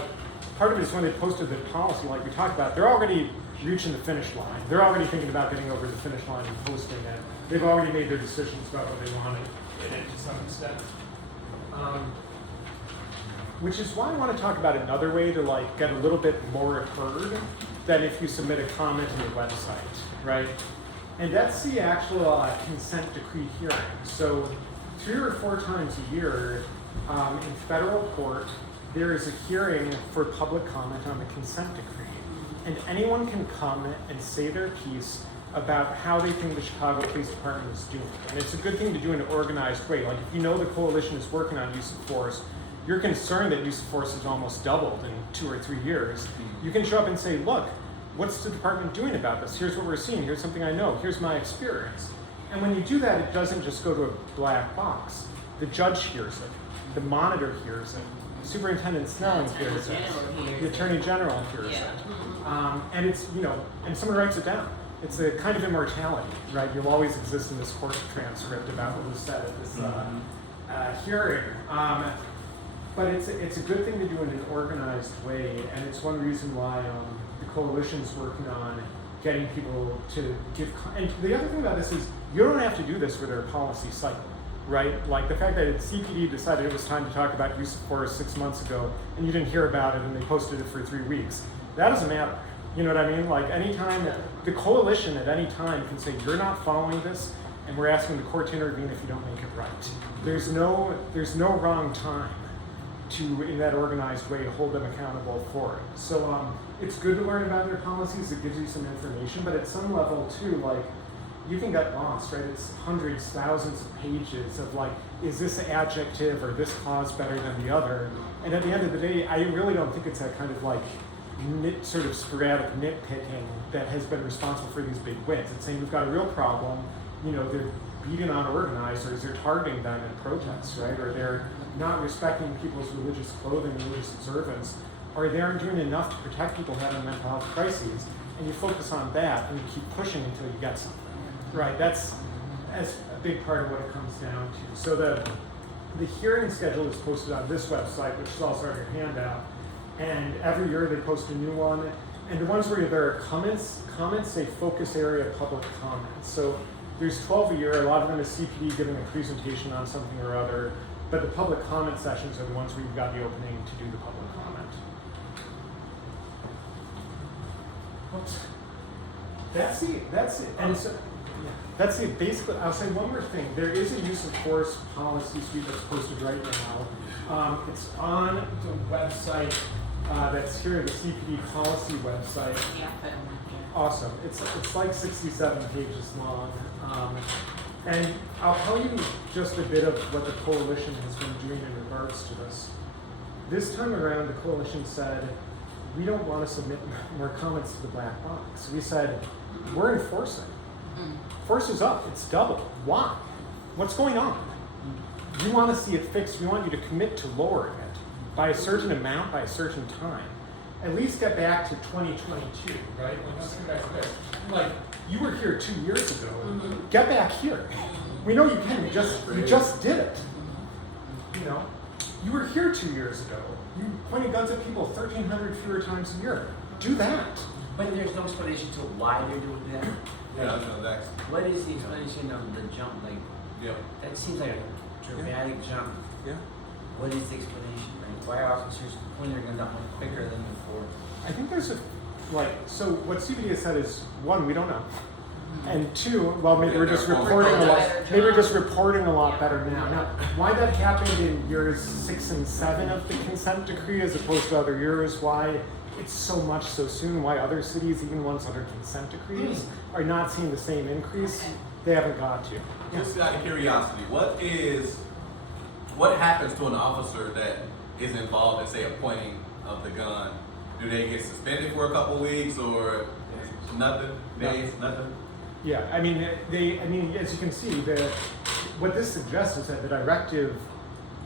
part of it is when they posted the policy, like we talked about, they're already reaching the finish line. They're already thinking about getting over the finish line and posting it. They've already made their decisions about what they want in it to some extent. Which is why I want to talk about another way to like get a little bit more heard than if you submit a comment to your website, right? And that's the actual consent decree hearing. So 3 or 4 times a year in federal court, there is a hearing for public comment on the consent decree. And anyone can come and say their piece about how they think the Chicago Police Department is doing. And it's a good thing to do in an organized way. Like if you know the coalition is working on use of force, you're concerned that use of force has almost doubled in 2 or 3 years, you can show up and say, look, what's the department doing about this? Here's what we're seeing, here's something I know, here's my experience. And when you do that, it doesn't just go to a black box. The judge hears it, the monitor hears it, Superintendent Snelling hears it, the Attorney General hears it. And it's, you know, and someone writes it down. It's a kind of immortality, right? You'll always exist in this court transcript about what was said at this hearing. But it's a good thing to do in an organized way, and it's one reason why the coalition's working on getting people to give, and the other thing about this is you don't have to do this for their policy cycle, right? Like the fact that CPD decided it was time to talk about use of force 6 months ago, and you didn't hear about it, and they posted it for 3 weeks. That doesn't matter. You know what I mean? Like anytime, the coalition at any time can say, you're not following this, and we're asking the court to intervene if you don't make it right. There's no wrong time to, in that organized way, hold them accountable for it. So it's good to learn about their policies. It gives you some information, but at some level too, like, you can get lost, right? It's hundreds, thousands of pages of like, is this adjective or this clause better than the other? And at the end of the day, I really don't think it's that kind of like sort of sporadic nitpicking that has been responsible for these big wins. It's saying we've got a real problem, you know, they're beating on organizers, they're targeting them in protests, right? Or they're not respecting people's religious clothing, religious observance, or they aren't doing enough to protect people having mental health crises. And you focus on that and you keep pushing until you get something. Right, that's a big part of what it comes down to. So the hearing schedule is posted on this website, which is also on your handout. And every year they post a new one. And the ones where there are comments say focus area public comments. So there's 12 a year, a lot of them is CPD giving a presentation on something or other. But the public comment sessions are the ones where you've got the opening to do the public comment. Oops. That's it. And so, yeah, that's it. Basically, I'll say one more thing. There is a use of force policy suite that's posted right now. It's on the website that's here, the CPD policy website. Yeah, I put them in here. Awesome. It's like 67 pages long. And I'll tell you just a bit of what the coalition has been doing in regards to this. This time around, the coalition said, we don't want to submit more comments to the black box. We said, we're enforcing. Force is up, it's double. Why? What's going on? You want to see it fixed, we want you to commit to lowering it by a certain amount, by a certain time. At least get back to 2022, right? Like, let's get back to this. Like, you were here 2 years ago. Get back here. We know you can, you just did it. You know? You were here 2 years ago. You pointed guns at people 1,300 fewer times a year. Do that. But there's no explanation to why they're doing that. Yeah, that's What is the explanation of the jump? Like, yeah. that seems like a dramatic jump. Yeah. What is the explanation? Like, why are officers pointing their guns out much quicker than before? I think there's so what CBD has said is, one, we don't know. And two, well, maybe we're just reporting a lot. Maybe we're just reporting a lot better now. Now, why that happened in years 6 and 7 of the consent decree as opposed to other years, why it's so much so soon, why other cities, even ones under consent decrees, are not seeing the same increase, they haven't got to. Just out of curiosity, what happens to an officer that is involved in, say, a pointing of the gun? Do they get suspended for a couple weeks or nothing? Days, nothing? Yeah, I mean, as you can see, what this suggests is that the directive,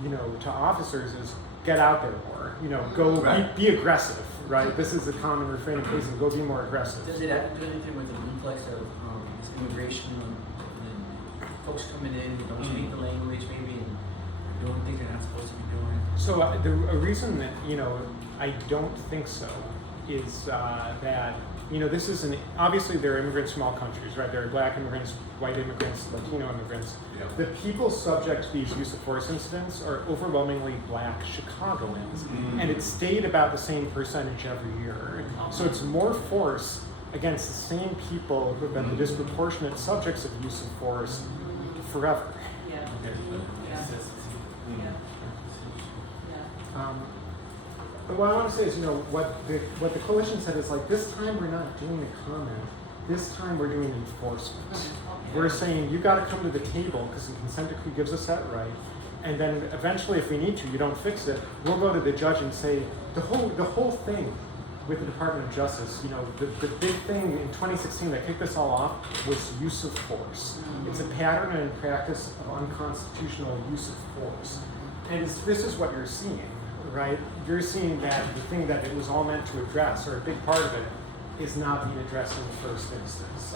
you know, to officers is get out there more. You know, go Right. be aggressive, right? This is a common refrain in prison. Go be more aggressive. Does it have to do anything with the influx of this immigration and folks coming in who don't speak the language maybe and doing things they're not supposed to be doing? So a reason that, you know, I don't think so is that, you know, this is obviously there are immigrants from all countries, right? There are black immigrants, white immigrants, Latino immigrants. Yeah. The people subject to these use of force incidents are overwhelmingly black Chicagoans, and it stayed about the same percentage every year. So it's more force against the same people who have been the disproportionate subjects of use of force forever. Yeah. But what I want to say is, you know, what the coalition said is like, this time we're not doing a comment. This time we're doing enforcement. We're saying you got to come to the table because the consent decree gives us that right. And then eventually, if we need to, you don't fix it. We'll go to the judge and say the whole thing with the Department of Justice. You know, the big thing in 2016 that kicked this all off was use of force. It's a pattern and practice of unconstitutional use of force, and this is what you're seeing. Right? You're seeing that the thing that it was all meant to address, or a big part of it, is not being addressed in the first instance.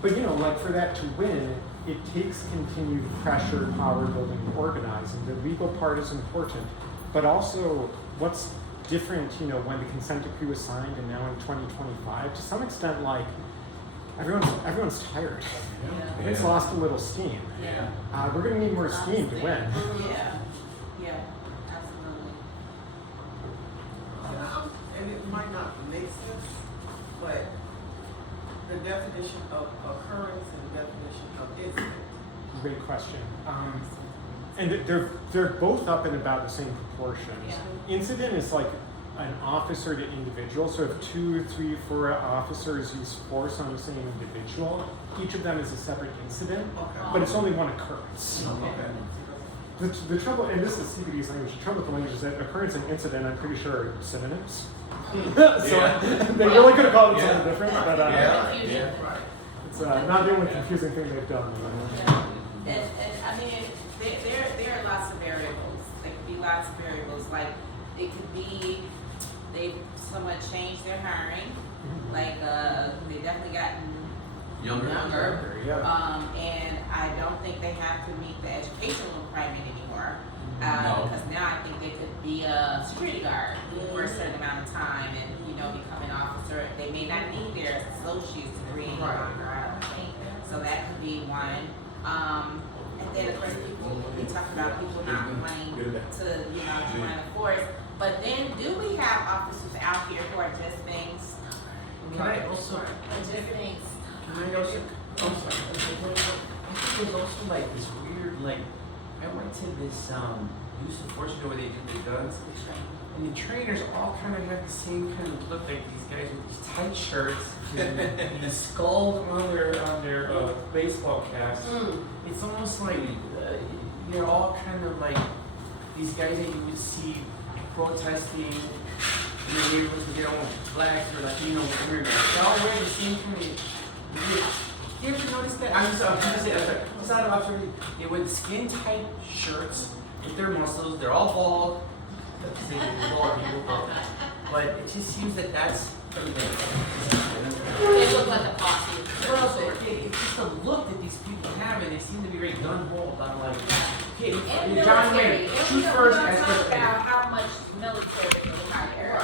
But you know, like for that to win, it takes continued pressure, power building, organizing. The legal part is important, but also what's different, you know, when the consent decree was signed and now in 2025, to some extent, like everyone's tired. Yeah. It's lost a little steam. Yeah. We're going to need more steam to win. Yeah. Yeah. Absolutely. And it might not make sense, but the definition of occurrence and the definition of incident. Great question. And they're both up in about the same proportions. Incident is like an officer to individual. So if 2, 3, 4 officers use force on the same individual, each of them is a separate incident, but it's only one occurrence. The trouble, and this is CPD's language, the trouble with the language is that occurrence and incident, I'm pretty sure, are synonyms. So they really could have called it something different, but it's not the only confusing thing they've done. And I mean, there are lots of variables. There could be lots of variables. Like it could be they've somewhat changed their hiring. Like they definitely gotten younger. And I don't think they have to meet the educational requirement anymore. Because now I think they could be a security guard for a certain amount of time and, become an officer. They may not need their associate's degree any longer, I don't think. So that could be one. And then of course we talk about people not wanting to, join the force. But then do we have officers out here who are just things? Can I also? Just things. Can I also? I think there's also like this weird I went to this use of force where they do the guns, and the trainers all kind of have the same kind of look, like these guys with these tight shirts and the skull on their baseball caps. It's almost like they're all kind of like these guys that you would see protesting in the neighborhoods because they don't want blacks or Latino immigrants. They all wear the same kind of. You ever notice that? I'm just saying, it's not about observation. They wear skin tight shirts with their muscles. They're all bald. But it just seems that that's They look like a posse. well, it's just a look that these people have, and they seem to be very gun-ho about okay, And John military. Wayne, And shoot we first don't as talk the about how much military they hire.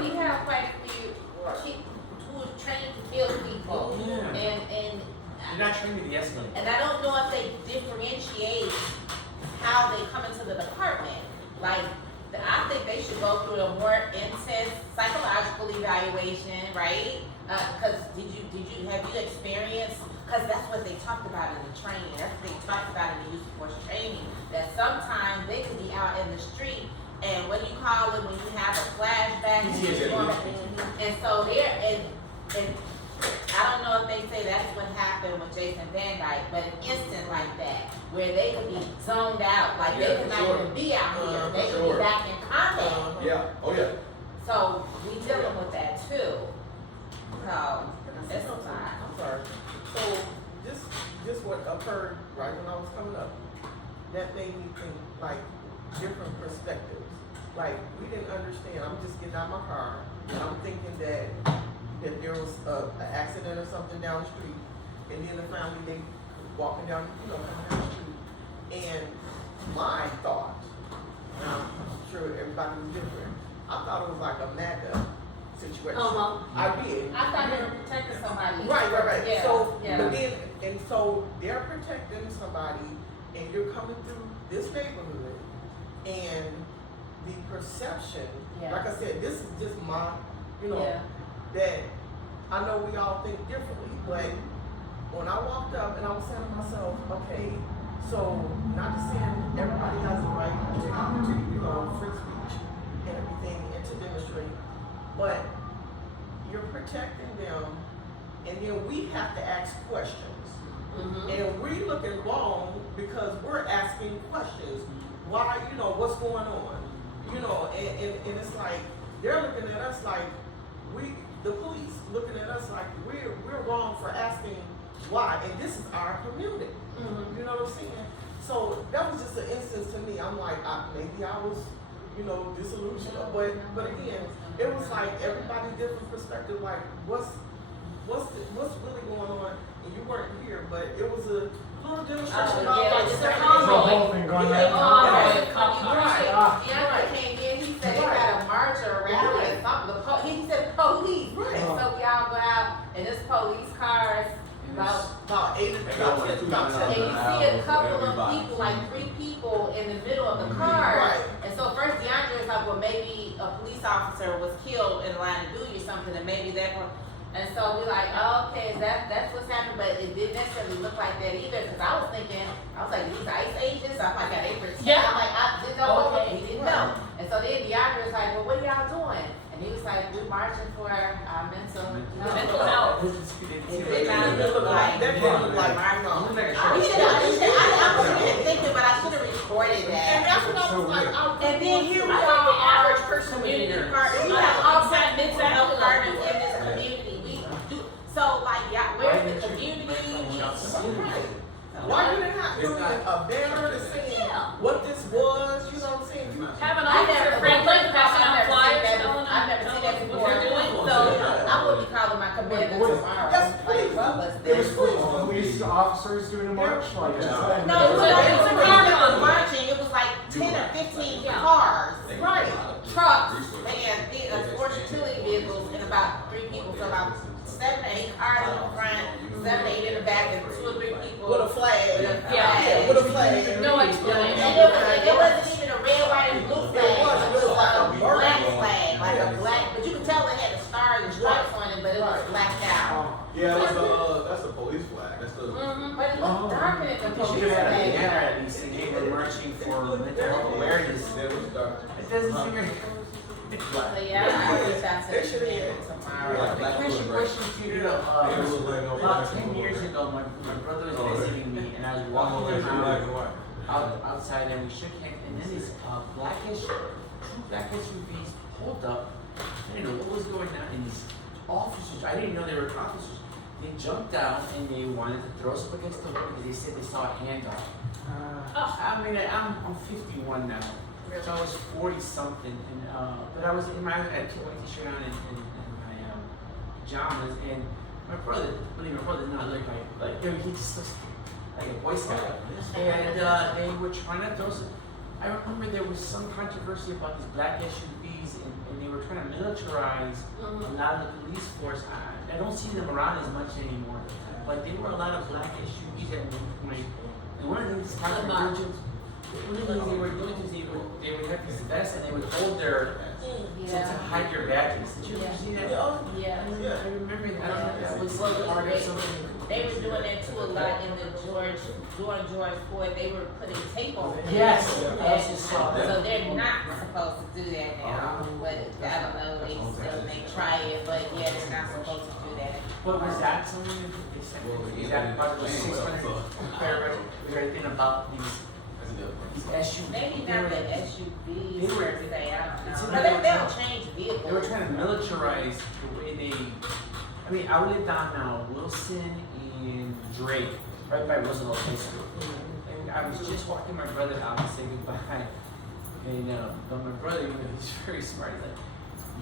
We have quite a few who are trained to kill people. Yeah. You're not trained to de-escalate. And I don't know if they differentiate how they come into the department. Like, I think they should go through a more intense psychological evaluation, right? Because have you experienced? Because that's what they talked about in the training. That's what they talked about in the use of force training. That sometimes they could be out in the street, and what do you call it when you have a flashback? And so they're and I don't know if they say that's what happened with Jason Van Dyke, but an instant like that, where they could be zoned out, like they could not even be out here, they could be back in combat. So we dealing with that too. So it's a lot. I'm sorry. So just what occurred right when I was coming up, that made me think like different perspectives. Like we didn't understand. I'm just getting out of my car and I'm thinking that there was an accident or something down the street, and then the family they walking down, coming down the street, and my thought, and I'm sure everybody was different. I thought it was like a MAGA situation. I did. I thought they were protecting somebody. Right. Yeah. So, yeah. but then, and so they're protecting somebody, and you're coming through this neighborhood, and the perception, like I said, this is just my, that I know we all think differently, but when I walked up and I was saying to myself, okay, so not just saying everybody has the right to free speech and everything and to demonstrate, but you're protecting them, and then we have to ask questions. And we're looking wrong because we're asking questions. Why, what's going on? And it's like, they're looking at us like, the police looking at us like we're wrong for asking why, and this is our community. You know what I'm saying? So that was just an instance to me. I'm like, maybe I was, disillusioned, but again, it was like everybody different perspective. Like, what's really going on? And you weren't here, but it was a little demonstration about just like a whole thing going on. Deontay came in, he said they got a march or a rally or something. He said police. Right. And so we all go out and this police cars about 8 and you see a couple of people, like 3 people in the middle of the car. Right. And so first DeAndre was like, well, maybe a police officer was killed in the line of duty or something, and maybe that one. And so we like, oh, okay, that's what's happening, but it didn't necessarily look like that either, cause I was thinking, these ice agents, I'm like, are they pretend? Yeah. I'm like, I didn't know what, Okay. he didn't know. And so then DeAndre was like, well, what are y'all doing? And he was like, we're marching for our mental health. It did not look like, That didn't look like my Look like a I short wasn't even thinking, but I should have recorded And that. that's what I was like, And then here we I think are, the our average person would community hear. partners, we have outside mental health partners in this community. We do, so like, yeah, where's the community? why you didn't have to a banner to say what this was, you know what I'm saying? Have an I never, officer friendly passing out flyers I've telling them. never seen that before, what they're doing. so I will be calling my commander tomorrow. Yes, Like, please. what was It was this? police officers doing a march, like, just then. No, it was not even cars that was marching, it was like 10 or 15 cars. Right. Trucks, and sports utility vehicles, and about 3 people, so about 7 or 8 cars in the front, 7 or 8 in the back, and 2 or 3 people. With a flag. With a Yeah. flag. With a flag. No And explanation. it wasn't even a red, white, and blue flag, It wasn't. it was Like a a black burgundy. flag, like a black, but you could tell it had the stars and stripes on it, but it was blacked out. Yeah, that's a police flag. That's the. But it looked darker than the You police should have had a flag. banner at least saying, hey, we're marching for mental health awareness. Yeah, it was dark. It doesn't seem very. So yeah, I reached out to They the should have commander tomorrow. Question to you, about 10 years ago, my brother was visiting me, and I was walking around outside, and we shook hands, and then these two black SUVs pulled up. I didn't know what was going on, and these officers, I didn't know they were officers. They jumped out and they wanted to throw us up against the wall because they said they saw a handoff. I mean, I'm 51 now, so I was 40 something, and but I was in my, I had a t-shirt on and my pajamas, and my brother, believe me, my brother's not like he just looks like a Boy Scout, and they were trying to throw us. I remember there was some controversy about these black SUVs, and they were trying to militarize a lot of the police force. I don't see them around as much anymore, but there were a lot of black SUVs at one point. And one of the things they were doing is they would have these vests and they would hold their to hide your badges. Did you ever see that? Yeah. I remember that. I don't know if that was part of something. They were doing that too a lot in the during George Floyd. They were putting tape on it. Yes, And I also saw that. so they're not supposed to do that now. But I don't know, they still may try it, but yeah, they're not supposed to do that. What was that? Something that they said? Is that about the 600 paragraph? We were thinking about these SUVs. Maybe not the SUVs They were- per se, I don't it's know. in But the- they don't change vehicles. They were trying to militarize the way they. I mean, I live down now, Wilson and Drake, right by Roosevelt High School. And I was just walking my brother out to say goodbye. And but my brother, he's very smart. He's like,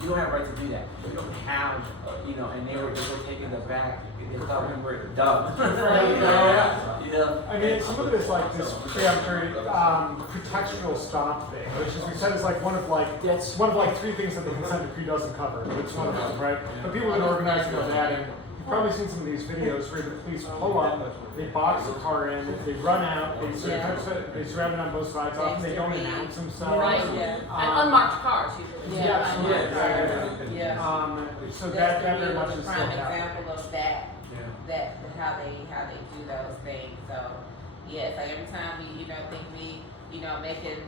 you don't have a right to do that. You don't have, and they were taking the back. They thought we were dumb. I mean, some of it is like this preemptory, pretextual stop thing, which as we said is like one of like 3 things that the consent decree doesn't cover. It's one of them, right? But people have been organizing on that, and you've probably seen some of these videos where the police pull up, they box the car in, they run out, they surround it on both sides. Often they don't announce themselves. Right, Yeah. and unmarked cars usually. Yeah. Absolutely. Yeah. So That's that very the much is still prime happening. example of that. That how they do those things. So yeah, it's like every time we think we making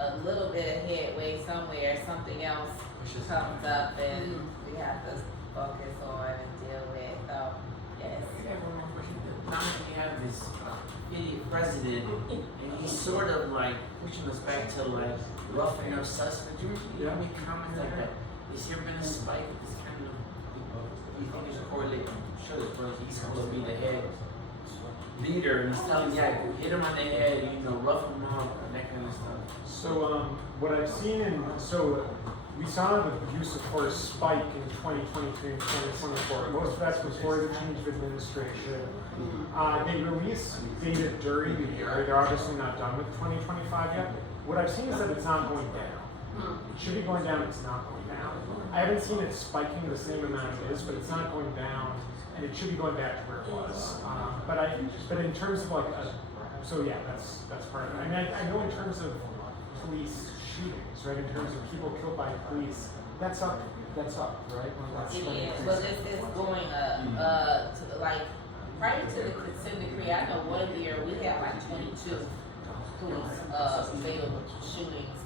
a little bit of headway somewhere, something else comes up and we have to focus on and deal with. So yes. Now we have this idiot president, and he's sort of like pushing us back to like roughing up suspects. You make comments like that. Is there been a spike of this kind of? Do you think there's a correlation? I'm sure there's probably he's supposed to be the head leader, and he's telling go hit him on the head, rough him up, and that kind of stuff. So what I've seen we saw the use of force spike in 2023 and 2024. Most of that's before the change of administration. They release data during the year. They're obviously not done with 2025 yet. What I've seen is that it's not going down. It should be going down, it's not going down. I haven't seen it spiking the same amount it is, but it's not going down, and it should be going back to where it was. But in terms of that's part of it. I mean, I know in terms of police shootings, right? In terms of people killed by police, that's up, right? Well, that's It like is, but it's going up, to like, prior to the consent decree, I know one year we had like 22 police, fatal shootings,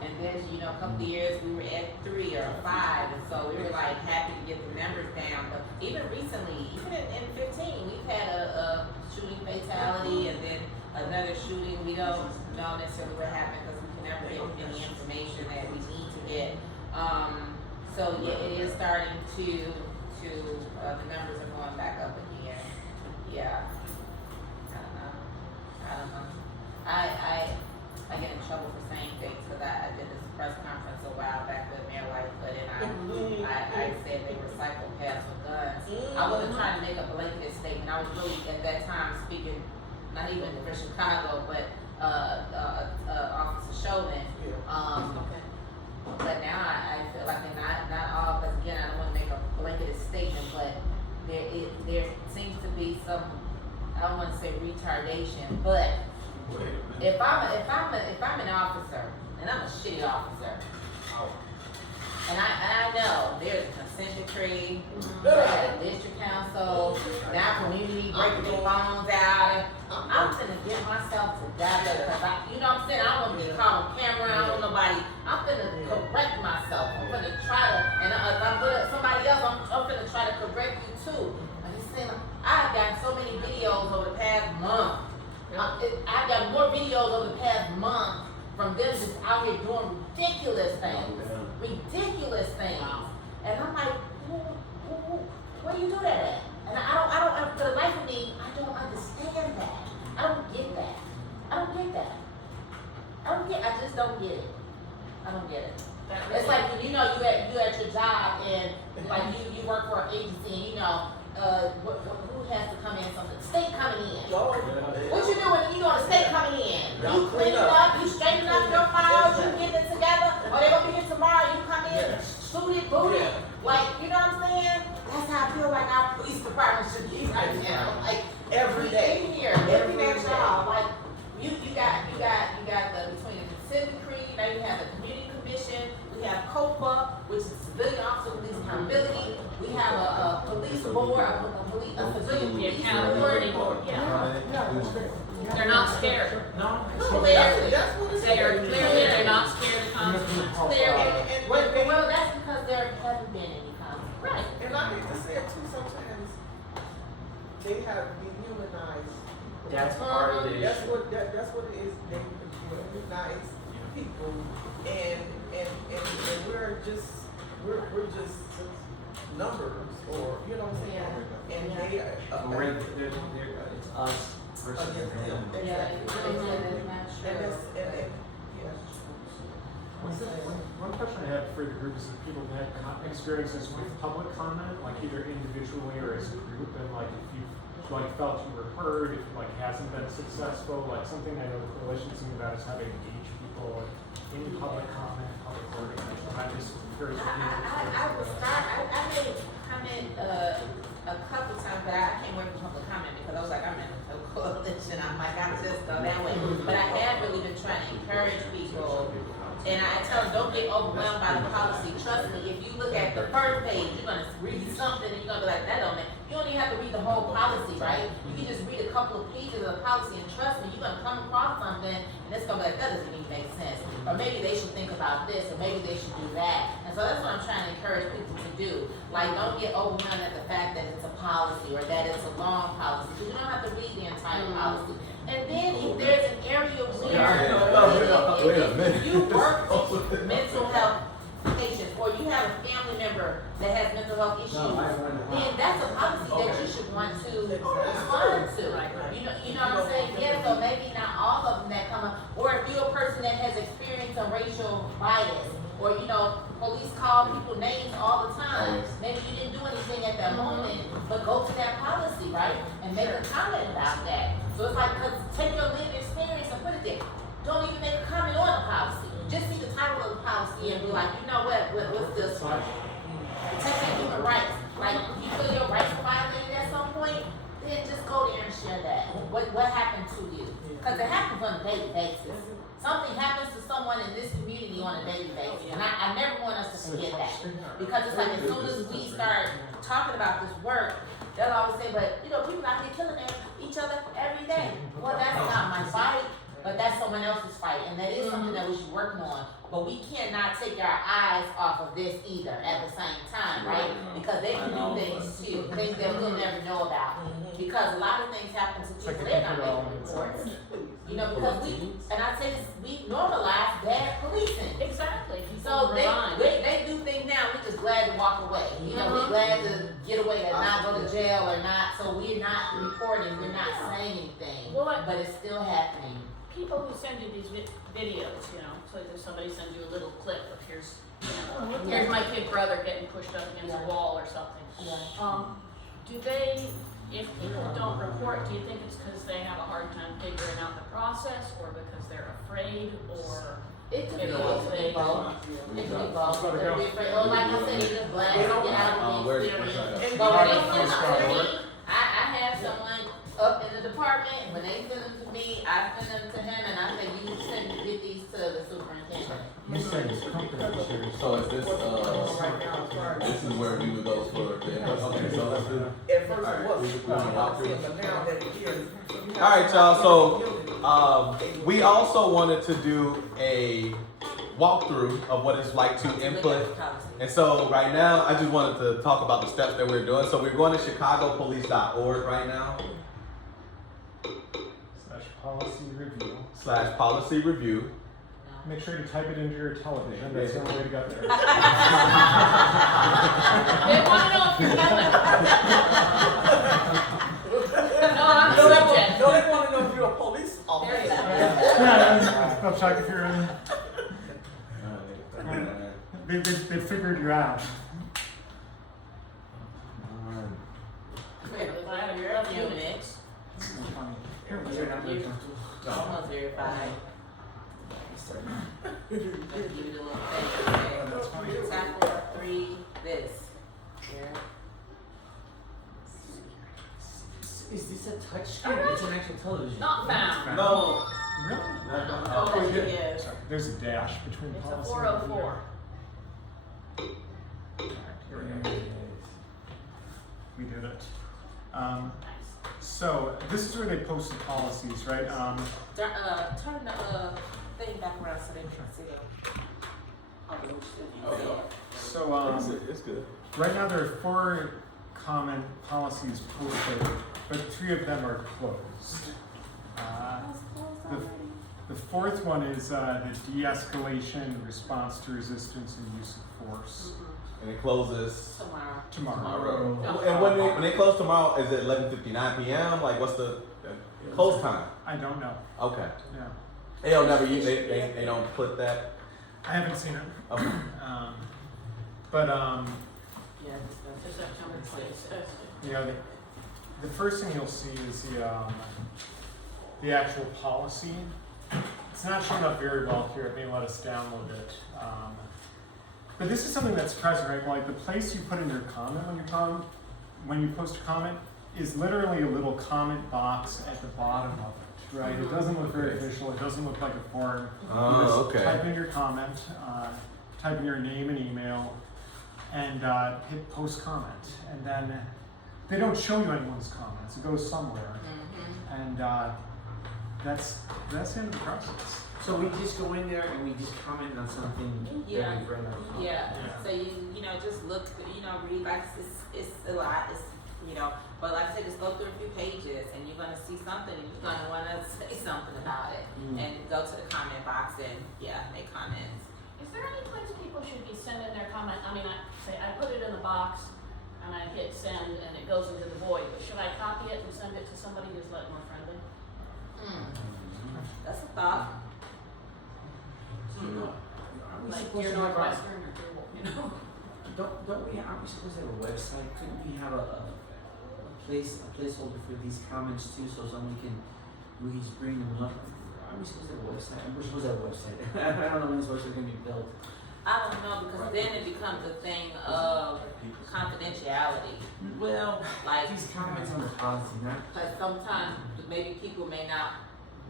and then, you know, a couple of years we were at 3 or 5, and so we were like happy to get the numbers down, but even recently, even in 15, we've had a shooting fatality, and then another shooting, we don't know necessarily what happened, because we can never get any information that we need to get. So yeah, it is starting to, the numbers are going back up again. Yeah. I don't know. I get in trouble for saying things because I did this press conference a while back with Mayor Lightfoot, and I said they were psychopaths with guns. I wasn't trying to make a blanket statement. I was really at that time speaking, not even for Chicago, but Officer Chauvin. But now I feel like they're not all, because again, I don't want to make a blanketed statement, but there seems to be some, I don't want to say retardation, but if I'm an officer and I'm a shitty officer, and I know there's a consent decree, a district council, now community breaking their phones out, and I'm gonna get myself together because you know what I'm saying, I don't want to be caught on camera, I don't want nobody, I'm gonna correct myself, I'm gonna try to, and if I'm good at somebody else, I'm gonna try to correct you too. I'm just saying, I've gotten so many videos over the past month. I've got more videos over the past month from them just out here doing ridiculous things. Ridiculous things. And I'm like, where you do that at? And I don't, for the life of me, I don't understand that. I don't get that. I just don't get it. I don't get it. It's like when you know you at your job and like you work for an agency and you know who has to come in something? State coming in. What you doing? You know the state coming in. You cleaning up, you straightening up your files, you getting it together, or they gonna be here tomorrow, you come in, suited, booted. Like, you know what I'm saying? That's how I feel like our police department should be right now. Like Every day. in here, looking at y'all, like you got the between the consent decree, now you have the community commission, we have COPA, which is Civilian Officer Police Accountability, we have a police board, a civilian police Accountability board. board, yeah. They're not scared. Clearly, They're not scared of consequences. well, that's because there haven't been any consequences. Right. And I hate to say it too, sometimes they have dehumanized. That's part of the issue. That's what it is. They dehumanize people, and we're just numbers, or you know what I'm saying? And they It's us versus against them. them. Yeah, Exactly. it's really not And that's yeah. One question I had for the group is if people had experiences with public comment, like either individually or as a group, and like if you like felt you were heard, if it like hasn't been successful, like something I know the coalition's thinking about is how to engage people in public comment, public organization. I'm just curious if you I will start, I made a comment, a couple times, but I can't wait for public comment because I was like, I'm in a coalition, I'm like, I just go that way. But I have really been trying to encourage people, and I tell them, don't get overwhelmed by the policy. Trust me, if you look at the first page, you're gonna read something and you're gonna be like, that don't make, you don't even have to read the whole policy, right? You can just read a couple of pages of the policy, and trust me, you're gonna come across something, and it's gonna be like, that doesn't even make sense. Or maybe they should think about this, or maybe they should do that. And so that's what I'm trying to encourage people to do. Like, don't get overwhelmed at the fact that it's a policy, or that it's a long policy, because you don't have to read the entire policy. And then if there's an area where if you work with mental health patients, or you have a family member that has mental health issues, then that's a policy that you should want to respond to. You know what I'm saying? Yeah, so maybe not all of them that come up, or if you're a person that has experienced a racial bias, or you know, police call people names all the time. Maybe you didn't do anything at that moment, but go to that policy, right? And make a comment about that. So it's like, take your lived experience and put it there. Don't even make a comment on the policy. Just see the title of the policy and be like, you know what's this one? Protecting human rights. Like, if you feel your rights were violated at some point, then just go there and share that. What happened to you? Because it happens on a daily basis. Something happens to someone in this community get that. Because it's like as soon as we start talking about this work, they'll always say, but you know, people out here killing each other every day. Well, that's not my fight, but that's someone else's fight, and that is something that we should work on. But we cannot take our eyes off of this either at the same time, right? Because they can do things too, things that we'll never know about. Because a lot of things happen to people, they're not making reports. You know, because and I say this, we normalize bad policing. Exactly. So they do things now, we're just glad to walk away. You know, we're glad to get away and not go to jail or not, so we're not reporting, we're not saying anything, but it's still happening. People who send you these videos, you know, so if somebody sends you a little clip of here's my kid brother getting pushed up against a wall or something. Do they, if people don't report, do you think it's because they have a hard time figuring out the process, or because they're afraid, or? It could be both. It could be both. Or like I said, it's just glad to get out of the experience. But when they send them to me, I have someone up in the department, when they send them to me, I send them to him, and I say, you get these to the superintendent. So is this, this is where we would go for the, okay, so let's do. At first it was, but now that it is. All right, y'all, so, we also wanted to do a walkthrough of what it's like to input. And so right now, I just wanted to talk about the steps that we're doing. So we're going to chicagopolice.org right now. /policy review. Make sure to type it into your television. That's the only way to get there. They want to know if you're coming. No, I'm the subject. No, they want to know if you're a police officer. Yeah, I'm shocked if you're in. They figured you out. Love you, Mitch. Almost verified. Let's give it a little thing. Tap for 3, this. Here. Is this a touch screen? It's an actual television. Not found. No. Really? Oh, yeah. Sorry, there's a dash between It's a policy. 404. We did it. So this is where they post the policies, right? Turn the thing back around so they can see So It's good. right now there are 4 common policies posted, but 3 of them are closed. The 4th one is the de-escalation, response to resistance, and use of force. And it closes Tomorrow. And when they close tomorrow, is it 11:59 p.m.? Like, what's the close time? I don't know. Okay. Yeah. They don't never use, they don't put that. I haven't seen it. Okay. But Yeah, It's September 26th. you know, the first thing you'll see is the actual policy. It's not showing up very well here. It may let us download it. But this is something that's present, right? Like the place you put in your comment when you post a comment is literally a little comment box at the bottom of it, right? It doesn't look very official. It doesn't look like a form. You just okay. type in your comment, type in your name and email, and hit post comment. And then they don't show you anyone's comments. It goes somewhere. And that's the end of the process. So we just go in there and we just comment on something Yeah. that we've read on. Yeah. So you know, just look, read, like it's a lot, but like I said, just go through a few pages and you're gonna see something and you're gonna wanna say something about it. And go to the comment box and make comments. Is there any place people should be sending their comment? I mean, I put it in the box and I hit send and it goes into the void, but should I copy it and send it to somebody who's like more friendly? That's a thought. Like your Northwestern or your, Don't we, aren't we supposed to have a website? Couldn't we have a placeholder for these comments too, so someone can, we just bring them up? Aren't we supposed to have a website? We're supposed to have a website. I don't know when it's supposed to be built. I don't know, because then it becomes a thing of confidentiality. Well, Like, these comments on the policy, not. because sometimes maybe people may not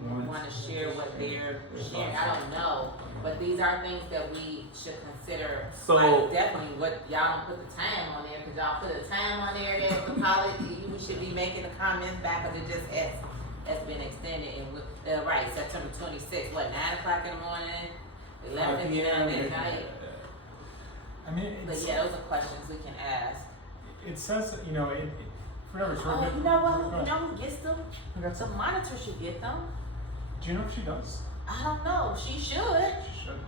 want to share what they're sharing. I don't know, but these are things that we should consider. So- Like, definitely, what y'all don't put the time on there, because y'all put a time on there that the policy, we should be making the comments back, but it just has been extended. And with, right, September 26th, what, 9 o'clock in the morning, 11:59 at night. I mean, But it's, yeah, those are questions we can ask. it says, you know, whatever, it's Oh, you know what? You know who gets them? Who gets The them? monitor should get them. Do you know if she does? I don't know. She should. She should.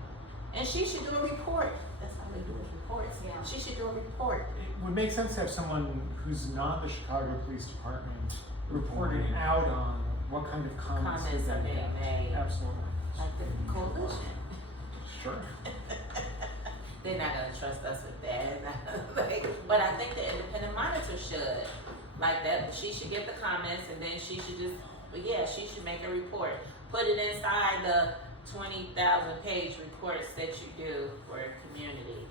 And she should do a report. That's how they do it, reports. Yeah. She should do a report. It would make sense to have someone who's not the Chicago Police Department reporting out on what kind of comments Comments are being made. Absolutely. Like the coalition. Sure. They're not gonna trust us with that. Like, but I think the independent monitor should. Like that, she should get the comments and then she should just, but yeah, she should make a report. Put it inside the 20,000 page reports that you do for a community.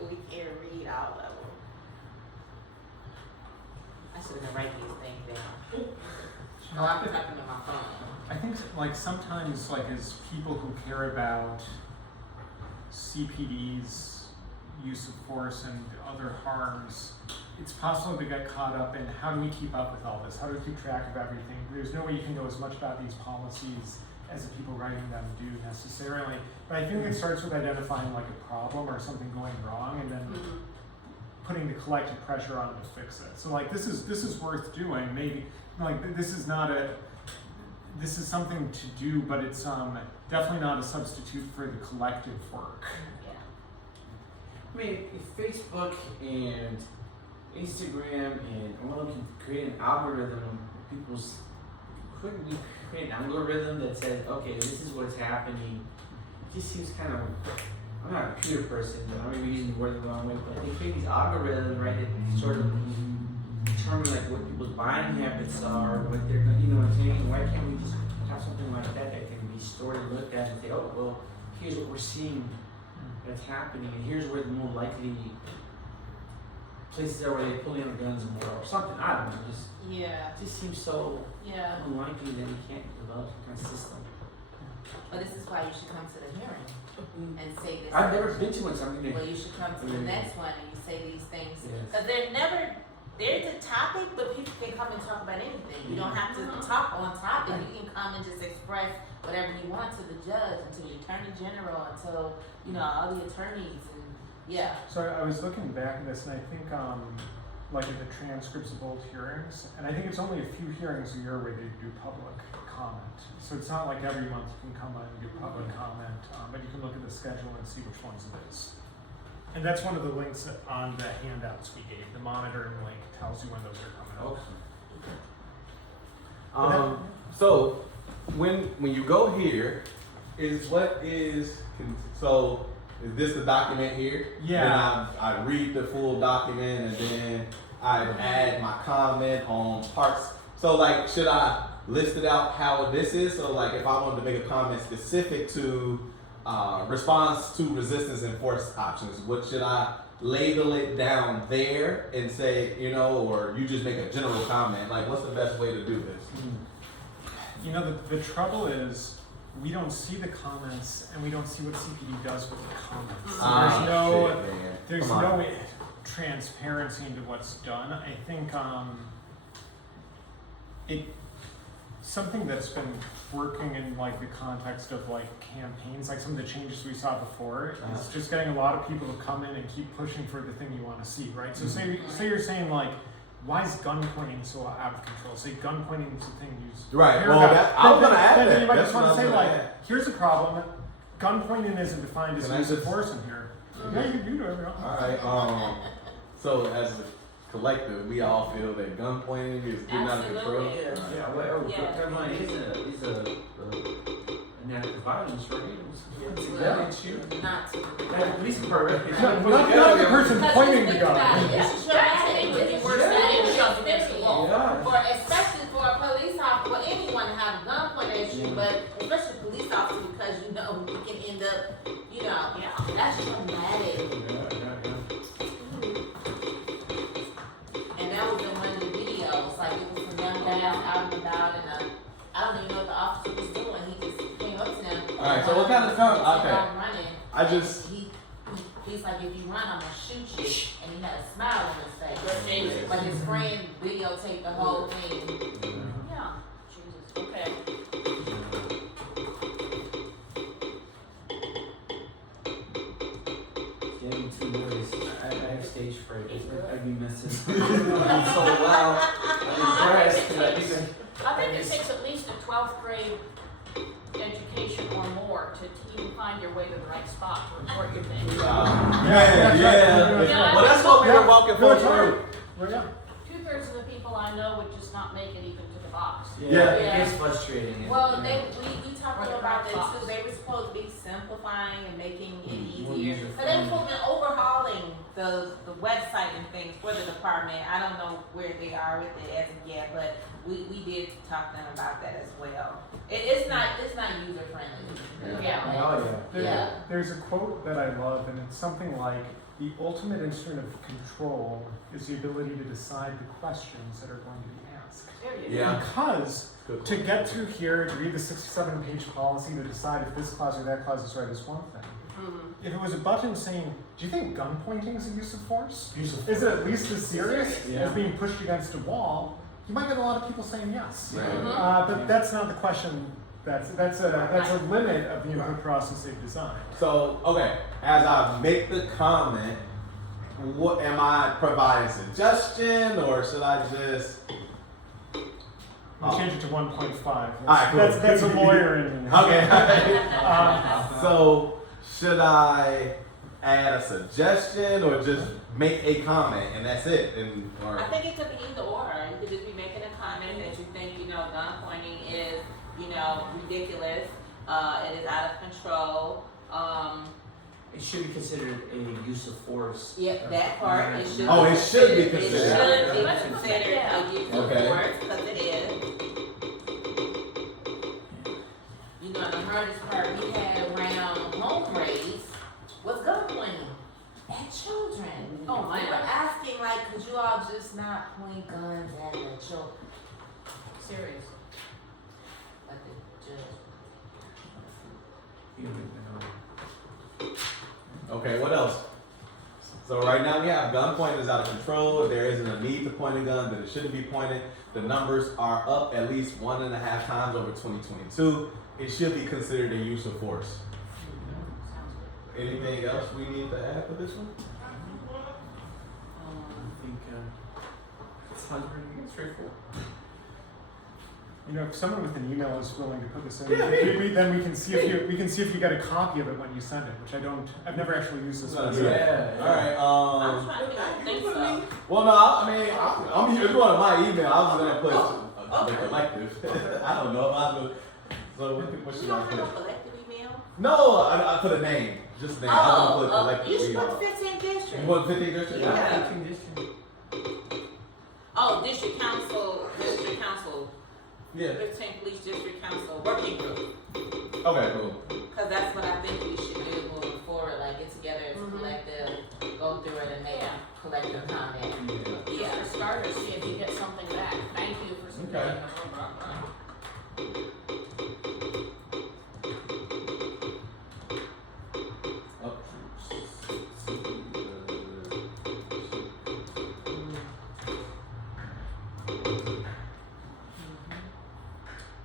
We can't read all of them. I should have write these things down. Oh, I'm typing on my phone. I think like sometimes like as people who care about CPD's use of force and other harms, it's possible to get caught up in how do we keep up with all this? How do we keep track of everything? There's no way you can know as much about these policies as the people writing them do necessarily. But I think it starts with identifying like a problem or something going wrong and then putting the collective pressure on them to fix it. So like this is worth doing. Maybe like this is something to do, but it's definitely not a substitute for the collective work. I mean, if Facebook and Instagram and all of them can create an algorithm, couldn't we create an algorithm that says, okay, this is what's happening? It just seems kind of, I'm not a computer person, but I may be using the word the wrong way, but they create these algorithms, right, that sort of determine like what people's buying habits are, what they're, you know what I'm saying? Why can't we just have something like that that can be stored and looked at and say, oh, well, here's what we're seeing that's happening, and here's where the more likely places are where they pull in guns more or something. I don't know. Yeah. It just seems so Yeah. unlikely that we can't develop some kind of system. But this is why you should come to the hearing and say this. I've never been to one, so I'm gonna. Well, you should come to the next one and you say these things. Yes. Because there's a topic, but people can come and talk about anything. You don't have to talk on topic. You can come and just express whatever you want to the judge and to the attorney general and to, you know, all the attorneys and, yeah. So I was looking back at this and I think like in the transcripts of old hearings, and I think it's only a few hearings a year where they do public comment. So it's not like every month you can come on and do public comment, but you can look at the schedule and see which ones it is. And that's one of the links on the handouts we gave. The monitoring link tells you when those are coming up. So when you go here, is this the document here? Yeah. Then I read the full document and then I add my comment on parts. So like, should I list it out how this is? So like, if I wanted to make a comment specific to response to resistance and force options, what should I label it down there and say, you know, or you just make a general comment? Like, what's the best way to do this? You know, the trouble is we don't see the comments and we don't see what CPD does with the comments. There's no transparency into what's done. I think something that's been working in like the context of like campaigns, like some of the changes we saw before, is just getting a lot of people to come in and keep pushing for the thing you want to see, right? So say you're saying like, why is gun pointing so out of control? Say gun pointing is the thing used. Right. Well, I was gonna add that. Then you might That's just want to what I say was like, gonna add. here's a problem. Gun pointing isn't defined as Can I use of just- force in here. Yeah, you do it. All right. So as a collective, we all feel that gun pointing is getting out of control. Absolutely. Yeah, well, Yeah. gun line is an act of violence, right? It's a Well, gun issue. Not to. That police department. Not the person pointing the Because gun. it's traumatic when you work that it shoves against the wall. Yeah. For especially for a police officer, for anyone to have a gun pointed at you, but especially a police officer because you know you can end up, you know, that's traumatic. And that was in one of the videos, like it was some young guys out and about, and I don't even know what the officer was doing, he just came up to them. Alright, so what kind of okay. I'm running. I just- He's like, if you run, I'm gonna shoot you, and he had a smile on his face. Jesus. But his friend videotaped the whole thing. Yeah, Jesus, okay. Getting too nervous. I have stage fright. I'd be missing. I'm so well. I'm impressed. I think it takes at least a 12th grade education or more to even find your way to the right spot to report your thing. Yeah. Well, that's what we were walking for through. Well, yeah. 2/3 of the people I know would just not make it even to the box. Yeah. It gets frustrating. Well, Yeah. we talked Right, about right, that box. too, they were supposed to be simplifying and making it More easier. user But they were friendly. supposed to be overhauling the website and things for the department. I don't know where they are with it as of yet, but we did talk to them about that as well. It's not user friendly. Yeah. Oh, yeah. There's a quote that I love, and it's something like, the ultimate instrument of control is the ability to decide the questions that are going to be asked. There you go. Yeah. Because to get through here, to read the 67-page policy, to decide if this clause or that clause is right is one thing. Mhm. If it was a button saying, do you think gun pointing is a use of force? Use of Is it at least as serious Yeah. as being pushed against a wall? You might get a lot of people saying yes. Right. But that's not the question. That's a limit of the input process they've designed. So, okay, as I make the comment, what am I providing suggestion or should I just? We'll change it to 1.5. Alright, cool. That's a lawyer in me. Okay. Um, So, should I add a suggestion or just make a comment and that's it? And or I think it could be either or. You could just be making a comment that you think, gun pointing is, ridiculous. It is out of control. It should be considered a use of force. Yeah, that part, it should. Oh, it should be It considered. should be considered a use of Okay. force, because it is. The hardest part we had around home race was gun pointing at children. Oh, We man. were asking, like, could you all just not point guns at the children? Serious. But the judge. You don't even know. Okay, what else? So right now we have gun pointing is out of control. If there isn't a need to point a gun, then it shouldn't be pointed. The numbers are up at least 1.5 times over 2022. It should be considered a use of force. Anything else we need to add for this one? I think it sounds pretty straightforward. If someone with an email is willing to put this in, Yeah, me. then we can see if you get a copy of it when you send it, which I've never actually used this one. Yeah. All right. I'm trying to think, I don't think so. Well, no, I'm it's one of my email. I was gonna put the collective. I don't know. So what You should don't I have no put? collective email? No, I put a name. Just a name. I was gonna put collective You should email. put 15th district. You want 15 district? Yeah. 18 district. Oh, district council, Yeah. 15th Police District Council Working Group. Okay, cool. Because that's what I think we should do moving forward, like get together as a collective, go through it and make a collective comment. Yeah. For starters, see if you get something back. Thank you for submitting.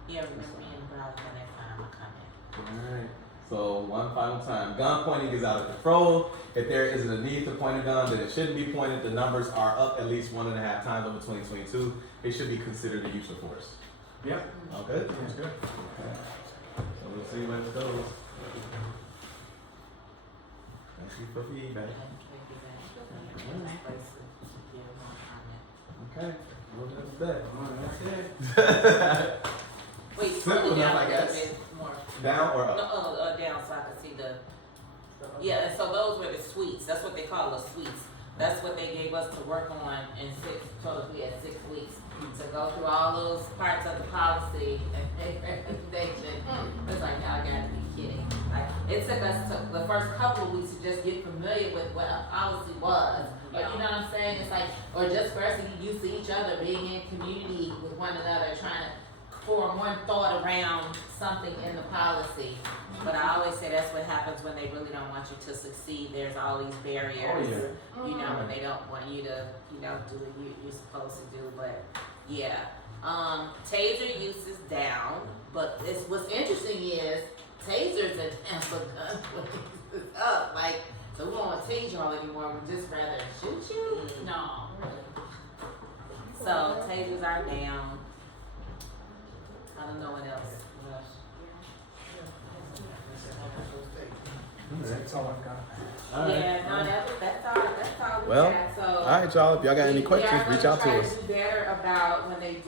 Yeah, remember me and Brad when they find my comment. Alright. So one final time. Gun pointing is out of control. If there isn't a need to point a gun, then it shouldn't be pointed. The numbers are up at least 1.5 times over 2022. It should be considered a use of force. Yep. Okay. Sounds good. Okay. So we'll see where it goes. Thank you for feedback. Okay. Well, that's that. That's it. Wait, Simple further enough, down I a little guess. bit more. Down or No, up? down so I can see the. Yeah, and so those were the suites. That's what they call the suites. That's what they gave us to work on in told us we had 6 weeks to go through all those parts of the policy and recommendation. It's like, y'all gotta be kidding. Like, it took us the first couple of weeks to just get familiar with what a policy was. Or, you know what I'm saying? It's like, or just for us to get used to each other, being in community with one another, trying to for more thought around something in the policy. But I always say that's what happens when they really don't want you to succeed. There's all these barriers, you know, when they don't want you to, you know, do what you're supposed to do. But yeah, taser use is down. But what's interesting is tasers are down, but gun is up. Like, so we don't want to tase y'all anymore. We'd just rather shoot you. No. So tasers are down. I don't know what else. That's all I've got. Yeah, no, that's all we Well, got. So all right, y'all. If y'all got any questions, reach out to us. We are gonna try to do better about when they